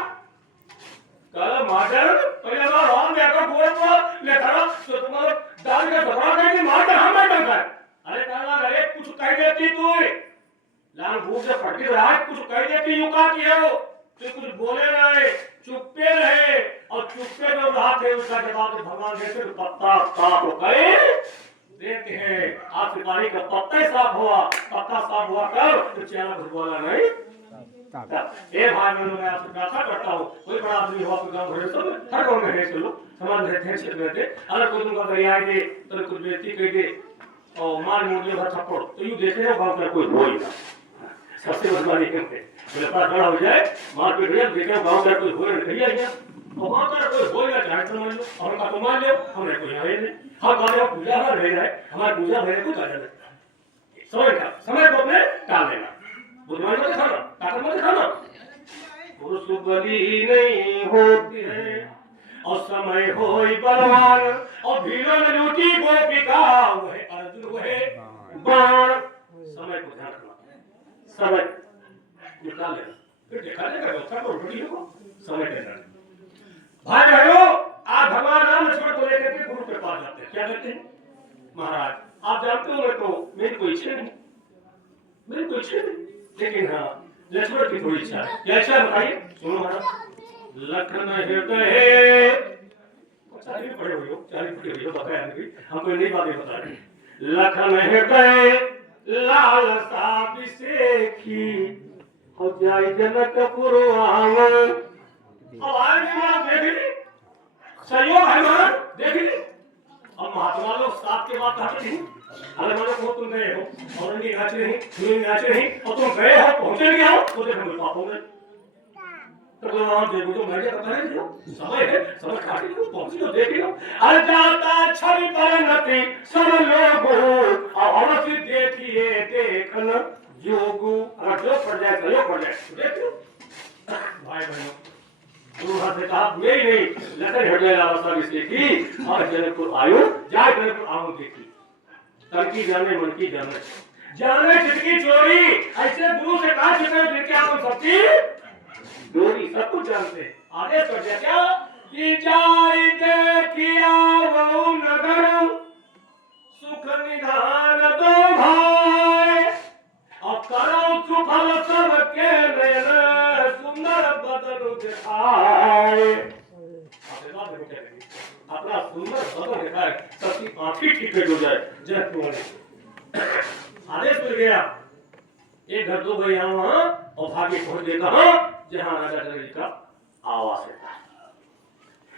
कल मार्टर पहले बार राम जाकर गोड़ पर ले खड़ा तो तुम्हारा दाल का झगड़ा करके मार्टर हम बैठा कर अरे कहना अरे कुछ कह देती तू लाल भूख से फटकी रहा कुछ कह देती यूं का किया हो तो कुछ बोले रहे चुप्पे रहे और चुप्पे जो रहा थे उसका जवाब भगवान देते तो पत्ता साफ हो गए देते हैं। आप सिपाही का पत्ता ही साफ हुआ कर तो चेहरा कुछ बोला नहीं। ए भाई मैं आपसे प्रार्थना करता हूँ कोई बड़ा आदमी हो आपके गाँव घर सब हर गाँव में है लोग समाज रहते हैं क्षेत्र रहते अगर कोई तुमका दरिया दे तो कुछ बेइज्जती कर दे और मार मोड़ दे भर थप्पड़ तो यूं देखे हो गाँव का कोई हो ही ना सबसे बदमाशी करते बोले पता बड़ा हो जाए मार पीट भैया देखे गाँव का कोई हो नहीं भैया और गाँव का कोई हो या चाहे तो मान लो और का तो मान लो हमने कोई है नहीं हाँ गाँव में पूजा हमारा रह जाए हमारी पूजा होने को काटा नहीं समय को अपने टाल देना बुधवार में खाना काकर में खाना पुरुष बलि नहीं होती है और समय होई बलवान और भीलन लूटी गोपिका वह अर्जुन वह बाण समय को ध्यान रखना समय निकाल लेना फिर देखा जाएगा व्यवस्था को रोटी होगा समय देना भाई भाइयों आप भगवान राम लक्ष्मण को लेकर के गुरु के पास जाते हैं क्या कहते हैं महाराज आप जानते हो मेरी कोई इच्छा नहीं लेकिन हाँ लक्ष्मण की थोड़ी इच्छा है क्या इच्छा बताइए सुनो महाराज लखन हृदय चालीस पढ़े हुए हो बताया नहीं हम कोई नई बातें बता रहे लखन हृदय लालसा विसेखी हो जाए जनकपुर आवन अब आए देख ली सहयोग है महाराज देख ली अब महात्मा लोग साथ के बाद कहते हैं अरे मानो को तुम गए हो और उनकी नाच रही और तुम गए हो पहुंचे नहीं हो तो देखो पाप हो गए तो वहां देखो तो मैं क्या बता रही हूं समय काटी लो पहुंची लो देख लो अरे जाता छवि पर नती सब लोग अवश्य देखिए देखन जोगु अगर जो पड़ जाए देख लो भाई बहनों गुरु हाथ से कहा मेरी नहीं लखन हृदय लालसा विसेखी और जनकपुर आयो जाए जनकपुर आऊं देखी तन की जाने मन की जाने, जाने जिसकी चोरी, ऐसे गुरु से कहा जिसने लेके आप सबकी चोरी, सब कुछ जानते हैं। आदेश कर दिया क्या कि जाई देखिया वो नगर सुख निधान दो भाई, अब करो सुफल सबके नयन सुंदर बदन दिखाए। अपना सुंदर बदन दिखाए, सबकी आंखें ठीक हो जाए। जय तुम्हारे आदेश मिल गया। एक घर दो गए यहाँ वहां और भागे पहुंच गए कहां, जहां राजा जनक जी का आवास है।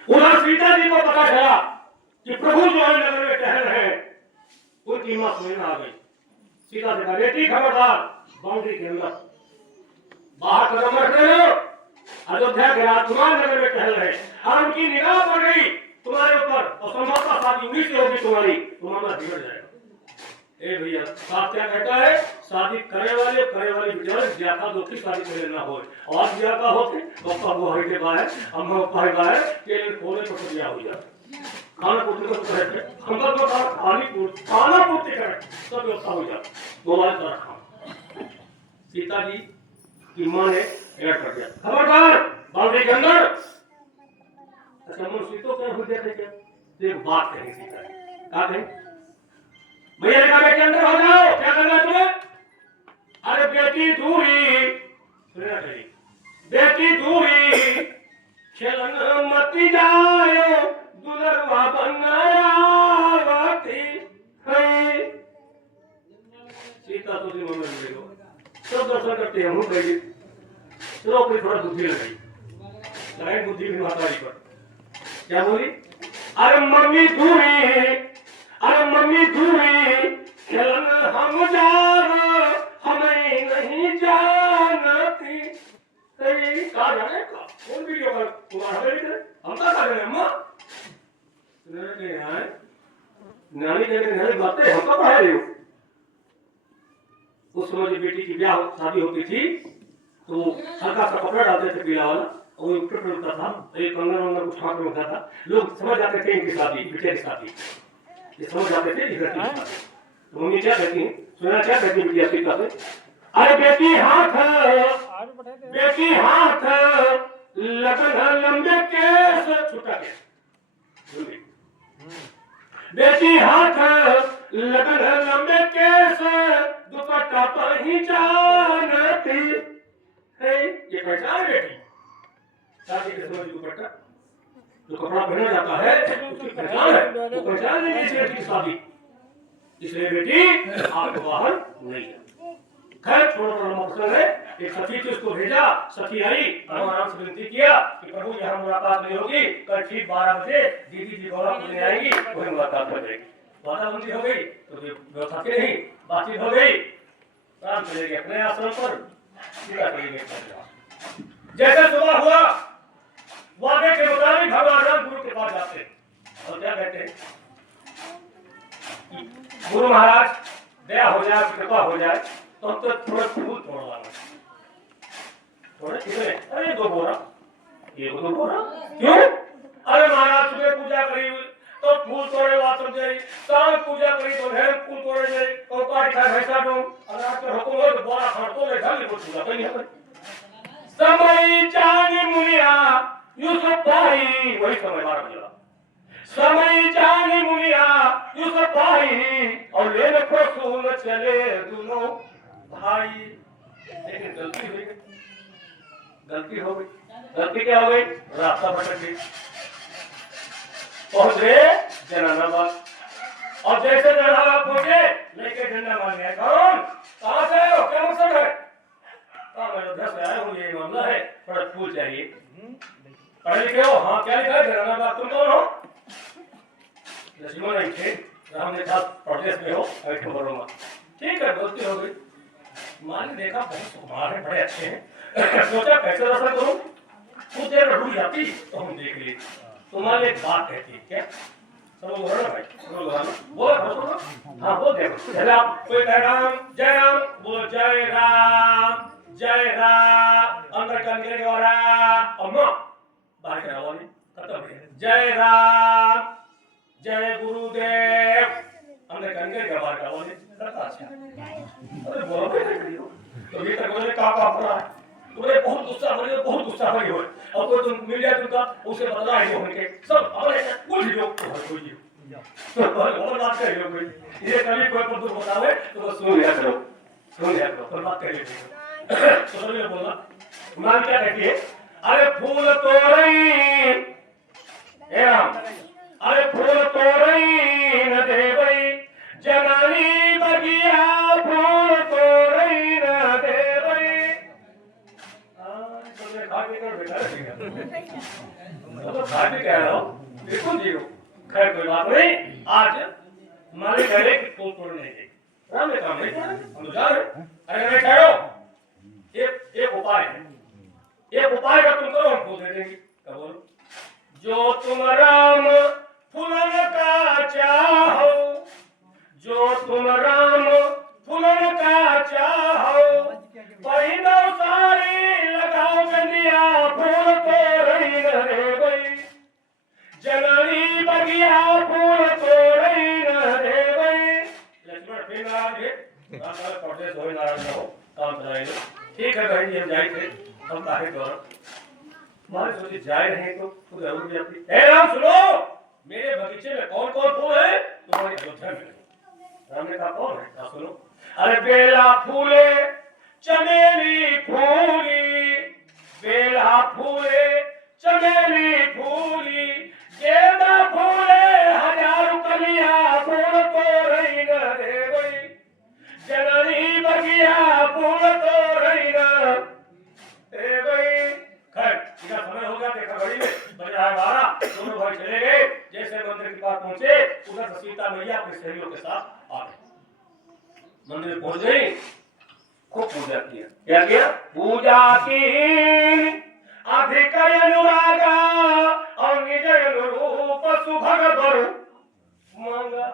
उधर सीता जी को पता चला कि प्रभु जो है नगर में टहल रहे हैं, उनकी मां सुनने आ गई। सीता से कहा बेटी खबरदार, बाउंड्री के अंदर बाहर कदम रख रहे हो, अयोध्या के राजकुमार नगर में टहल रहे और उनकी निगाह पड़ गई तुम्हारे ऊपर और संभवतः शादी उन्हीं से होगी तुम्हारी, तुम्हारा बिगड़ जाएगा। ए भैया साथ क्या कहता है, शादी करे वाले बिचारे ज्यादा दुखी शादी करे ना हो, और ज्यादा होते पापा वो हटे बाहर अम्मा पाए बाहर के कोने पर दिया हो जाए खाना पूर्ति को कहते हैं, हम तो खाना पूर्ति करें सब व्यवस्था हो जाए। मोबाइल पर रखा सीता जी की मां ने एड कर दिया खबरदार बाउंड्री के अंदर। अच्छा मनुष्य तो क्या हो गया क्या, एक बात कही सीता क्या कही, भैया ने कहा के अंदर हो जाओ, क्या करना है तुम्हें, अरे बेटी दूरी सुनना चाहिए, बेटी दूरी खेलन मती जाए दुलरवा बनायावती है। सीता तो जी मम्मी देखो सब दर्शन करते हैं हम कहेंगे चलो कोई थोड़ा बुद्धि लगाई लगाई बुद्धि भी माताजी पर क्या बोली, अरे मम्मी दूरी खेलन हम जान हमें नहीं जानती, कहा जाने का कौन वीडियो का तुम्हारा हम तो कहा जाने अम्मा नानी कहते बातें हम तो पढ़ा रही हो। उस समय बेटी की ब्याह शादी होती थी तो हल्का सा कपड़ा डालते थे पीला वाला और वो ऊपर होता था, एक कंगन वंगन कुछ हाथ में होता था, लोग समझ जाते थे इनकी शादी बिटिया की शादी, ये समझ जाते थे इधर की शादी। तो मम्मी क्या कहती हैं, सुना क्या कहती है बिटिया सीता से, अरे बेटी हाथ लगन लंबे केस छुटा के, बेटी हाथ लगन लंबे केस दुपट्टा पहचानती है, ये पहचान बेटी शादी के समय दुपट्टा जो कपड़ा पहना जाता है उसकी पहचान है, वो पहचान नहीं इस बेटी की शादी, इसलिए बेटी आपको बाहर नहीं है। खैर छोड़ो लंबा प्रसंग है। एक सखी थी उसको भेजा, सखी आई आराम से विनती किया कि प्रभु यहाँ मुलाकात नहीं होगी, कल ठीक 12 बजे दीदी जी गौरव लेने आएंगी, वही मुलाकात हो जाएगी। वादाबंदी हो गई तो व्यवस्था की नहीं, बातचीत हो गई, राम चले गए अपने आश्रम पर, सीता चली गई। जैसे सुबह हुआ वादे के मुताबिक भगवान राम गुरु के पास जाते और क्या कहते हैं, गुरु महाराज दया हो जाए कृपा हो जाए तो हम तो थोड़ा फूल तोड़ लाना, थोड़े कितने, अरे 2 बोरा, ये 2 बोरा क्यों, अरे महाराज सुबह पूजा करी तो फूल तोड़े वापस जाई, शाम पूजा करी तो ढेर फूल तोड़े जाई, तो पार्टी का भैंसा दो, अगर आपके हुक्म हो तो बोरा खड़तो ले ढल को पूजा करी है। समय जाने मुनिया यूसुफ भाई, वही समय 12 बजे समय जाने मुनिया यूसुफ भाई और ले रखो सूल चले दोनों भाई। लेकिन गलती हो गई, गलती क्या हो गई, रास्ता भटक गई, पहुंच गए जनानाबाद और जैसे जनानाबाद पहुंचे लेके डंडा मार गया, कौन कहां से आए हो, क्या मकसद है, मैं अयोध्या से आया हूँ, ये मामला है, थोड़ा फूल चाहिए, पढ़े लिखे हो, हाँ क्या लिखा है जनानाबाद, तुम कौन हो, लक्ष्मण नहीं थे, राम ने कहा प्रदेश में हो, अभी खबर होगा, ठीक है गलती हो गई, माँ ने देखा बहुत कुमार है, बड़े अच्छे हैं, सोचा कैसे दर्शन करूं, कुछ देर में रुक जाती तो हम देख लिए, तुम्हारे एक बात कहती है क्या, चलो बोलो ना भाई, चलो बोलो, हाँ बोल दे, चले आप कोई कह राम बोलो जय राम, अंदर का निकलेगा वाला अम्मा बाहर का वाली खत्म है, जय राम जय गुरुदेव, हमने कंगे के बार का बोले करता अच्छा अरे बोलो बेटे करियो तो ये तक बोले का पड़ा है तुमने बहुत गुस्सा भरी हो और कोई तुम मिल जाए तुमका उसे बदला है उनके सब अरे कुछ लोग तो हर कोई तो और बात करियो कोई ये कभी कोई पर दुख बतावे तो सुन लिया करो कोई बात करिए तो सभी बोलना मान क्या कहती है अरे फूल तोड़ई ए राम अरे फूल तोड़ई न देवई जनानी बगिया फूल तोड़ई न देवई तुमने खा के कर बेटा तो खा के कह रहा हूँ बिल्कुल जीरो खैर कोई बात नहीं आज मालिक कह रहे कि फूल तोड़ने के राम ने काम नहीं हम तो जा रहे अरे मैं कह रहा हूँ एक उपाय का तुम करो हम फूल दे देंगे क्या बोलो जो तुम राम फूलन का चाहो जो तुम राम फूलन का चाहो वही दो सारी लगाओ गंदिया फूल तोड़ई न रे भाई जननी बगिया फूल तोड़ई न रे भाई लक्ष्मण फिर नाराज है परदेश हो नाराज ना हो काम चलाएंगे ठीक है भाई हम जाएंगे हम काहे गौरव मारे सोचे जाए नहीं तो खुद जरूर भी अपनी ए राम सुनो मेरे बगीचे में कौन कौन फूल है तुम्हारी अयोध्या में राम ने कहा कौन है कहा सुनो अरे बेला फूले चमेली फूली बेला फूले चमेली फूली गेंदा फूले हजार कलिया फूल तोड़ई न रे भाई जननी बगिया फूल तोड़ई न रे भाई खैर इसका समय हो गया देखा घड़ी में बज रहा है 12 दोनों भाई चले गए जैसे मंदिर के पास पहुंचे उधर से सीता मैया अपने सहेलियों के साथ आ गए मंदिर पहुंच गई खूब पूजा किया क्या किया पूजा की अधिक अनुरागा और निज अनुरूप सुभग बरु मांगा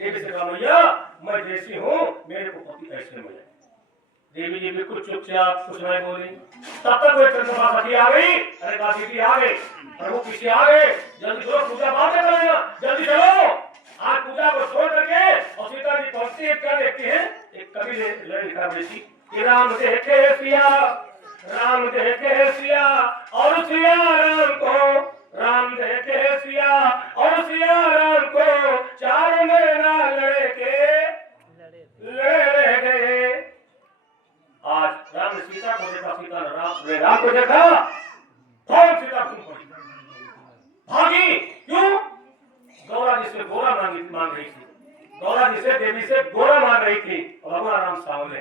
देवी से कहा मैया मैं जैसी हूँ मेरे को पति ऐसे मिले देवी जी बिल्कुल चुपचाप कुछ नहीं बोली तब तक वो चंद्रमा सखी आ गई अरे काशी जी आ गए प्रभु पीछे आ गए जल्दी चलो पूजा बाद में करेगा जल्दी चलो आज पूजा को छोड़ करके और सीता जी पहुंचती है क्या देखती है एक कवि ने लिखा बेटी कि राम देखे सिया और सिया राम को राम देखे सिया और सिया राम को चार महीना लड़े के लड़े गए आज राम ने सीता को देखा सीता ने राम को देखा कौन सीता घूम पड़ी भागी क्यों गौरा जी से गोरा मांग रही थी गौरा जी से देवी से गोरा मांग रही थी और भगवान राम सामने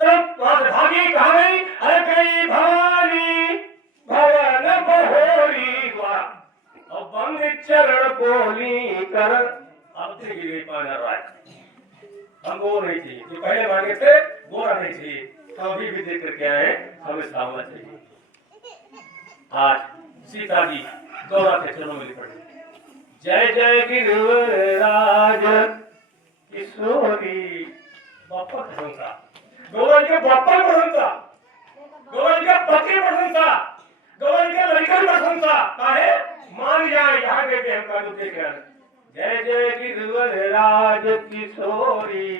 तब वहां से भागी कहा गई अरे गई भवानी भवन बहोरी द्वारा और बंद चरण बोली कर अब से गिर गई पाना राय हम गोरा नहीं थी जो पहले मांगे थे गोरा नहीं थी तो अभी भी देख करके आए हमें सामना चाहिए आज सीता जी गौरा के चरणों में लिपट जय जय गिरिराज किशोरी बापा प्रशंसा गौरा के बापा प्रशंसा गौरा के पति प्रशंसा गौरा के लड़का प्रशंसा काहे मान जाए यहाँ के हमका जो देख रहे जय जय गिरिराज किशोरी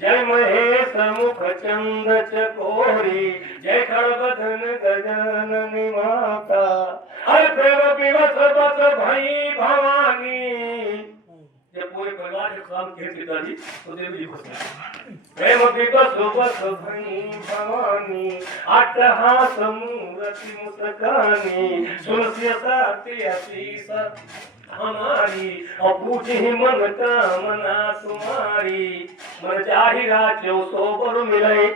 जय महेश मुख चंद चकोरी जय खड़बदन गजानन माता अरे प्रेम विवश बस भई भवानी ये पूरे परिवार के काम के पिताजी तो देवी जी खुश हैं प्रेम विवश बस भई भवानी अट्टहास मूर्ति मुस्कानी सुरस्य साथी आशीष हमारी और पूछी मन कामना तुम्हारी मन चाही राच्यो सोबर मिले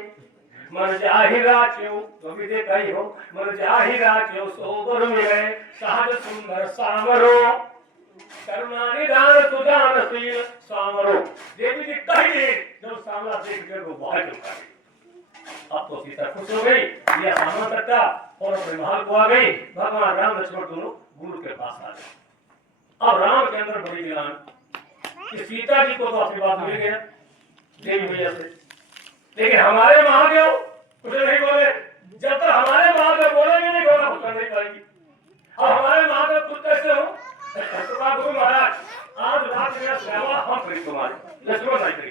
मन चाही राच्यो कभी देखा ही हो मन चाही राच्यो सोबर मिले सहज सुंदर सामरो करुणा निदान सुजानशील सामरो देवी जी कही जब सामना देख कर वो बहुत चुका अब तो सीता खुश हो गई यह सामना तक और अपने महल को आ गई भगवान राम लक्ष्मण दोनों गुरु के पास आ गए अब राम के अंदर बड़ी गिलान कि सीता जी को तो आशीर्वाद मिल गया देवी भैया से लेकिन हमारे महादेव कुछ नहीं बोले जब तक हमारे महादेव बोलेंगे नहीं गौरा कुछ नहीं पाएगी अब हमारे महादेव खुद कैसे हो गुरु महाराज आज रात मेरा सेवा हम करें तुम्हारे लक्ष्मण नहीं करेगी।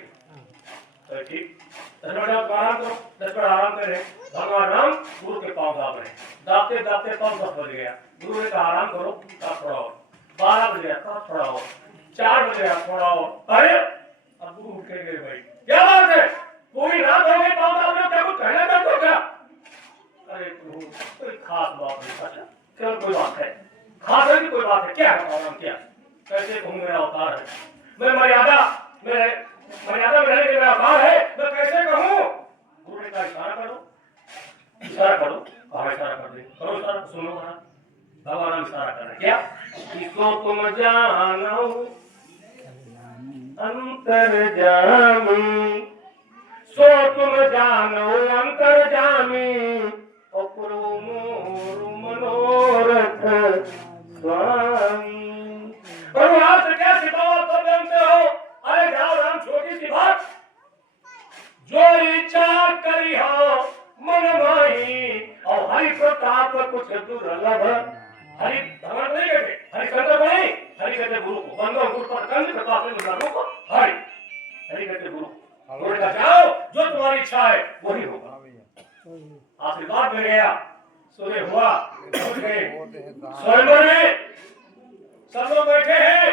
तो ठीक लक्ष्मण जब आराम करो, लक्ष्मण आराम करे, भगवान राम गुरु के पांव दाब रहे, दाबते दाबते पांव 10 बज गया। गुरु ने कहा आराम करो, तब थोड़ा और 12 बज गया, तब थोड़ा और 4 बज गया, थोड़ा और। अरे अब गुरु उठ के गए भाई, क्या बात है, पूरी रात हो गई पांव दाब रहे, क्या कुछ कहना चाहते हो क्या? अरे प्रभु कोई खास बात नहीं, अच्छा केवल कोई बात है, खास है कि कोई बात है, क्या है बताओ, क्या कैसे कहूँ, मेरा अवतार है, मैं मर्यादा मेरे मर्यादा में रहने के मेरा अवतार है, मैं कैसे कहूँ? गुरु ने कहा इशारा करो, इशारा करो। कहा इशारा कर दे, करो इशारा, सुनो महाराज। भगवान इशारा कर रहे क्या? इसको तुम जानो अंतर्जामी, सो तुम जानो अंतर्जामी, मनोरथ स्वामी। प्रभु आपसे क्या सिखाओ, सब जानते हो। अरे जाओ राम, छोटी सी बात, जो इच्छा करी हो मन माही, और हरि प्रताप कुछ दुर्लभ। हरि भगवान नहीं कहते, हरि शंकर को नहीं, हरि कहते गुरु को, बंदो गुरु पर कंद प्रताप को हरि, हरि कहते गुरु। गुरु का जाओ, जो तुम्हारी इच्छा है वही होगा। आशीर्वाद मिल गया, सुबह हुआ, उठ गए, स्वयंवर में सब लोग बैठे हैं,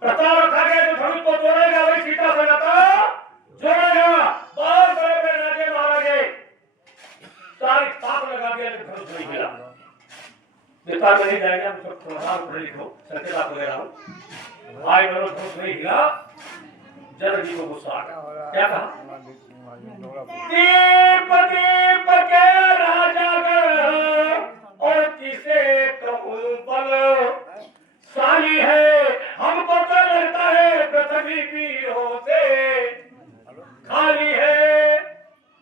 प्रताप रखा गया, जो धनुष को तोड़ेगा वही सीता से नाता जोड़ेगा। बहुत बड़े बड़े राजे महाराजे सारी ताक लगा दिया, धनुष नहीं मिला। विस्तार में नहीं जाएगा, पढ़े लिखो, संकेत आपको दे रहा हूँ। भाई बहनों, धनुष नहीं हिला, जनक जी को गुस्सा आ गया। क्या कहा? दीप दीप के राजा और किसे कहूँ बल, साली है हमको तो लगता है पृथ्वी वीरों से खाली है।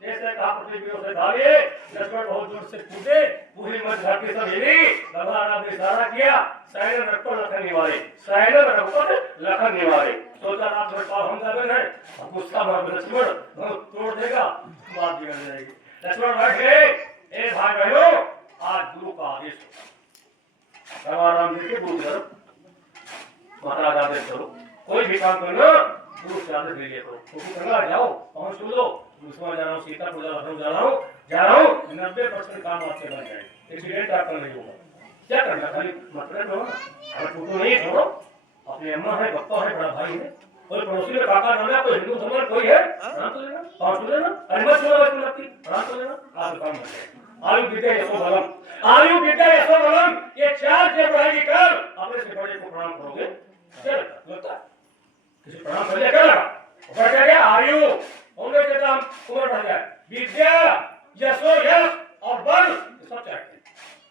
जैसे कहा पृथ्वी वीरों से खाली है, लक्ष्मण बहुत जोर से कूदे, पूरी मत धरती सब हिली। भगवान ने इशारा किया, सैन रखो लखन निवारे, सैन रखो लखन निवारे। सोचा रात भर पाव हम जाते हैं, गुस्सा मार लक्ष्मण तोड़ देगा, बात बिगड़ जाएगी। लक्ष्मण बैठ गए, ए भाई बहनों, आज गुरु का आदेश भगवान राम जी के गुरु तरफ महाराज आदेश करो, कोई भी काम करना गुरु से आदेश लीजिए करो। क्योंकि गंगा जाओ, पहुंच लो, दूसरा जा रहा हूँ, सीता पूजा लखनऊ जा रहा हूँ, 90% काम आपसे बन जाए, एक्सीडेंट आपका नहीं होगा। क्या करना, खाली मतलब हो, अगर फोटो नहीं छोड़ो, अपनी अम्मा है, बप्पा है, बड़ा भाई है, कोई पड़ोसी में काका नाना, कोई हिंदू समाज कोई है, प्रणाम तो लेना, पहुंच लेना, अरे मत छोड़ो बस लगती, प्रणाम तो लेना, आप काम कर लेना। आयु विद्या यशो बलम, आयु विद्या यशो बलम, ये 4 चीज बढ़ाएगी। कल अपने से बड़े को प्रणाम करोगे, क्या लगता है? किसी प्रणाम कर लिया क्या लगा? बढ़ जाएगा आयु, होंगे के दाम उम्र बढ़ जाए, विद्या यशो यश और बल सब चाहिए।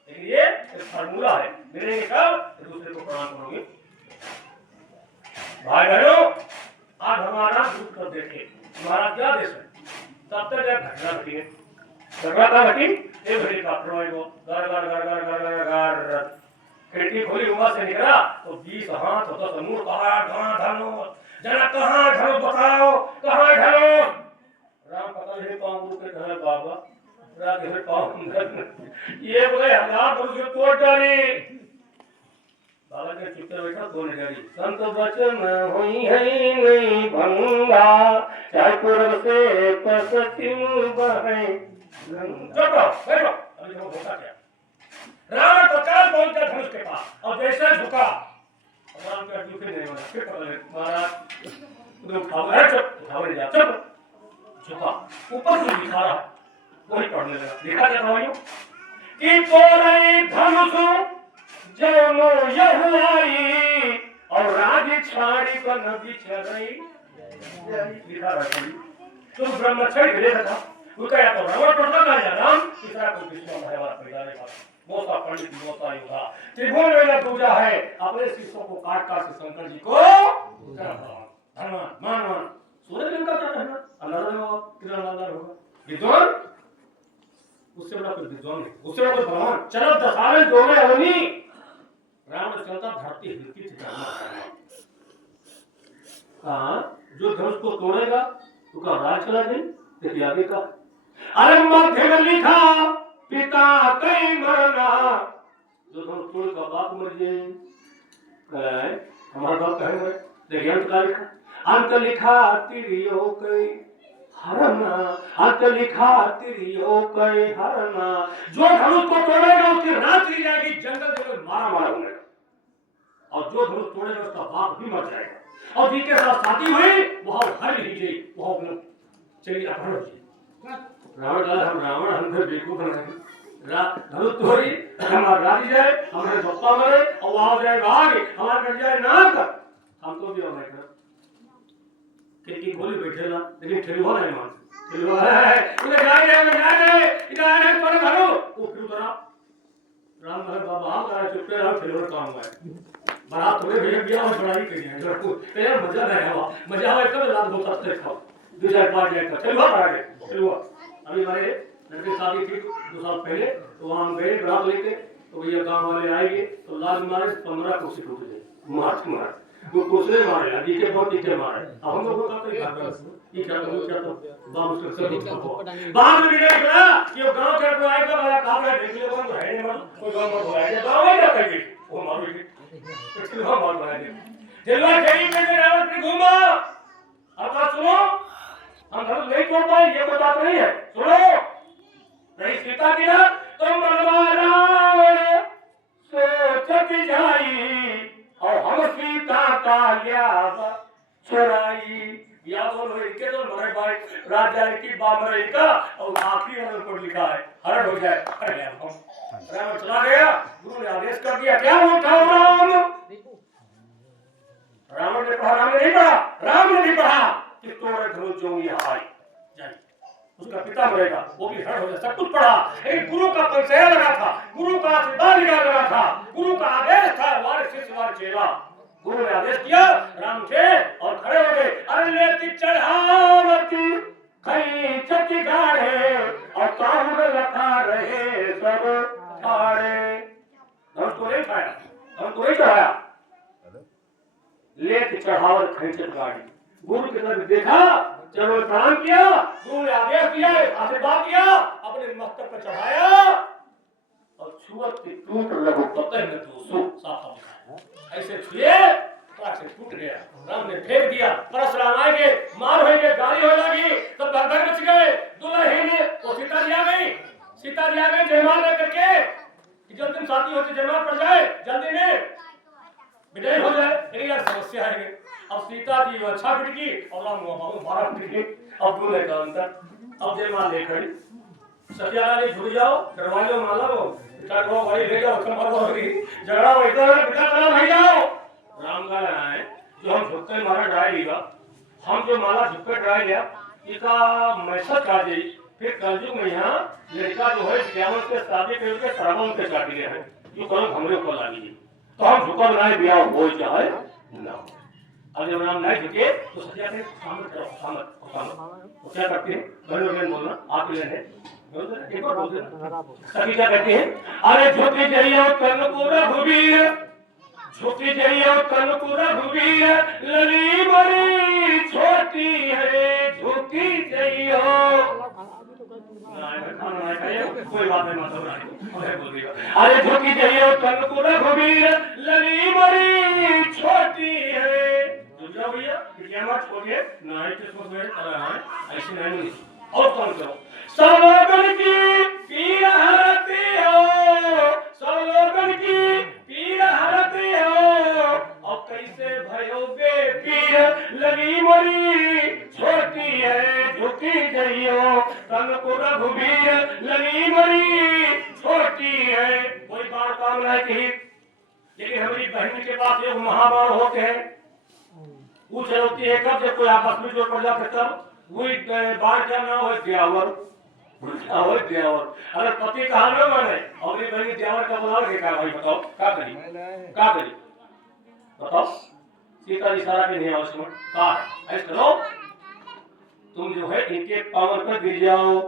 लेकिन ये एक फार्मूला है, मिलेंगे कब? दूसरे को प्रणाम करोगे। भाई बहनों, आज हमारा दुख कर देखे, हमारा क्या देश है, तब तक एक घटना घटी है, घटना घटी, एक हेलीकॉप्टर आई वो गर गर गर गर गर गर गर, खिड़की खोली, वहां से निकला तो 20 हाथ होता समूह, कहाँ धनुष, जरा कहाँ धनुष बताओ, कहाँ धनुष? राम पता नहीं पाँव गुरु के घर बाबा, रात में पाँव ये बोले 1000 धनुष तोड़ डाली। बाबा के चुपचाप बैठा, बोलने लगी, संत वचन हुई है नहीं भंगा, चाहे पूर्व से पश्चिम बहे। चुप बैठो, अभी देखो होता क्या। रावण तत्काल पहुंच गया धनुष के पास, और जैसे झुका, राम का झुके नहीं वाला, फिर पकड़ ले महाराज, उठाओ ले जा, चुप झुका, ऊपर से दिखा रहा, वही पढ़ने लगा। देखा क्या था भाइयों, कि तोरे धनुष जनो यहुआई, और राज छाड़ी बन बिछड़ई, लिखा रहा कोई तो ब्रह्मचर्य गिरे था। उसका या तो रावण पढ़ता था या राम, तीसरा कोई विष्णु है वाला परिवार है, मोसा पंडित मोसा योगा, त्रिभुवन वेला पूजा है, अपने शिष्यों को काट काट से शंकर जी को धनवान मानवान, सूर्य दिन का क्या कहना, अनर्थ होगा, किरण अनर्थ होगा, विद्वान उससे बड़ा कोई विद्वान नहीं, उससे बड़ा कोई भगवान। चलो दशानन दोगे अवनी, रावण चलता धरती हिलती थी, कहा जो धनुष को तोड़ेगा उसका राज चला जाए। देखिए आगे का, अरे मध्य में लिखा पिता कई मरना, जो धनुष तोड़ का बाप मर जाए, हमारा बाप कहेंगे, देखिए अंत का लिखा, अंत लिखा तिरियो कई हरना, अंत लिखा तिरियो कई हरना। जो धनुष को तोड़ेगा उसकी रात चली जाएगी, जंगल जंगल मारा मारा होगा, और जो धनुष तोड़ेगा उसका बाप भी मर जाएगा। और जिनके साथ शादी हुई वह हर ही गई, वह चली अपहरण हुई। रावण का हम रावण हमसे बेवकूफ बनाएंगे, धनुष तोड़ी हमारा राजी जाए, हमारे बप्पा मरे और वहां जाए भाग, हमारा कट जाए नाक, हम तो भी और नहीं कि गोली बैठेगा, लेकिन ठेलुआ नहीं मान, ठेलुआ है उन्हें जाए पर धरो वो फिर उतरा। राम भगत बाबा आप करा चुपके रहो, ठेलुआ काम है बारात थोड़े भेज दिया और छुड़ाई कर दिया, लड़को तेरा मजा नहीं हुआ, मजा आवे कब रात को सस्ते खाओ दूसरा पार्ट जाएगा ठेलुआ करा दे ठेलुआ। अभी हमारे लड़के शादी थी 2 साल पहले, तो वहां गए बारात लेके, तो भैया गांव वाले आएंगे तो लाल मारे 15 कुर्सी टूट गई, मार वो कुर्सी मारे लगी के बहुत नीचे मारे। अब हम लोगों का कोई भाग ये क्या करूं, क्या तो बाबू उसके सब बाहर में निकला कि वो गांव के कोई आएगा वाला काम है, देख ले कौन है नहीं, मत कोई गांव में बुलाया गांव में जाता है वो मारोगे तो हम मार बनाएंगे। दिलवा कहीं में रावण की घूमा। अब बात सुनो, हम घर नहीं छोड़ पाए, ये कोई बात नहीं है, सुनो नहीं सीता की ना तुम बनवारा सोचत जाई और हम सीता का लिया चुराई। या बोलो इनके तो मरे भाई राजा की बामरे का, और आखिरी अंदर पर लिखा है हरण हो जाए। अरे राम चला गया, गुरु ने आदेश कर दिया क्या उठाओ राम। रावण ने पढ़ा, राम ने नहीं पढ़ा, राम ने नहीं पढ़ा कि तोड़े धनुष जो यहाँ आई जाए, उसका पिता मरेगा, वो भी हरण हो जाए, सब कुछ पढ़ा। लेकिन गुरु का पंचया लगा था, गुरु का आशीर्वाद लगा था, गुरु का आदेश था, वार शिष्य वार चेला। गुरु ने आदेश किया, राम उठे और खड़े हो गए। अरे लेती चढ़ावती कई चकी गाड़े और काहुर लखा रहे सब ठाड़े। धनुष को नहीं खाया, धनुष को नहीं चढ़ाया, लेत चढ़ावर खैचत गाड़ी। गुरु की तरफ देखा, चलो प्रणाम किया, गुरु ने आदेश दिया, आशीर्वाद दिया, अपने मस्तक पर चढ़ाया और छुअत की टूट लगो पते में तो साफ दिखाया, ऐसे छुए से टूट गया। राम ने फेंक दिया, परशुराम आए गए, मार हो गए, गाली हो लगी, तब भगदड़ मच गए। दुल्हे ने वो सीता जी आ गई, सीता जी आ गई जयमाल लेकर के कि जब दिन शादी होती जयमाल पड़ जाए, जल्दी में विदाई हो जाए। लेकिन यार समस्या है, अब सीता जी अच्छा बिटकी और राम बारह बिटकी। अब दूल्हे का अंतर, अब जयमाल ले खड़ी, सत्यानारायण झुक जाओ, करवा लो माला वो बेटा को भाई ले जाओ, कमर होगी झगड़ा हो इधर बेटा चलो भाई जाओ। राम का है जो हम झुकते मारा ड्राई लिया, हम जो माला झुककर ड्राई लिया इसका मैसेज का दी। फिर कलयुग में यहाँ लड़का जो है श्यामल के शादी करके श्रावण के शादी ले है, जो करो हमरे ऊपर ला लीजिए, तो हम झुका बनाए ब्याह हो जाए ना। अब जब राम नहीं झुके तो सत्या के सामने करो, सामने तो क्या करते हैं, बहनों बोलना आप लेने एक बार बोल देना। सभी क्या कहते हैं, अरे झुकी जाइयो कर्णपुर भूवीर, झुकी जाइयो कर्णपुर भूवीर, लली बड़ी छोटी है झुकी जाइयो। कोई बात नहीं मतलब अरे झुकी जाइयो कर्णपुर भूवीर, लली बड़ी छोटी है। दूसरा भैया क्या बात छोड़िए ना, ऐसे नहीं और कौन करो। सब लोगन की पीर हरते हो, सब लोगन की पीर हरते हो, और कैसे भयोगे पीर लगी मरी छोटी है झुकी जाइयो कर्णपुर भूवीर, लगी मरी छोटी है। कोई बात काम नहीं की, लेकिन हमारी बहन के पास एक महाबाण होते हैं, पूछ होती है कब जब कोई आपस में जोड़ पड़ जाते तब वही बाढ़ क्या ना हो दियावर, अगर पति कहा ना माने और ये बहन दियावर का बुला के क्या भाई बताओ क्या करी, क्या करी बताओ। सीता जी सारा के नहीं आवश्यक कहा ऐसा करो, तुम जो है इनके पावर पर गिर जाओ,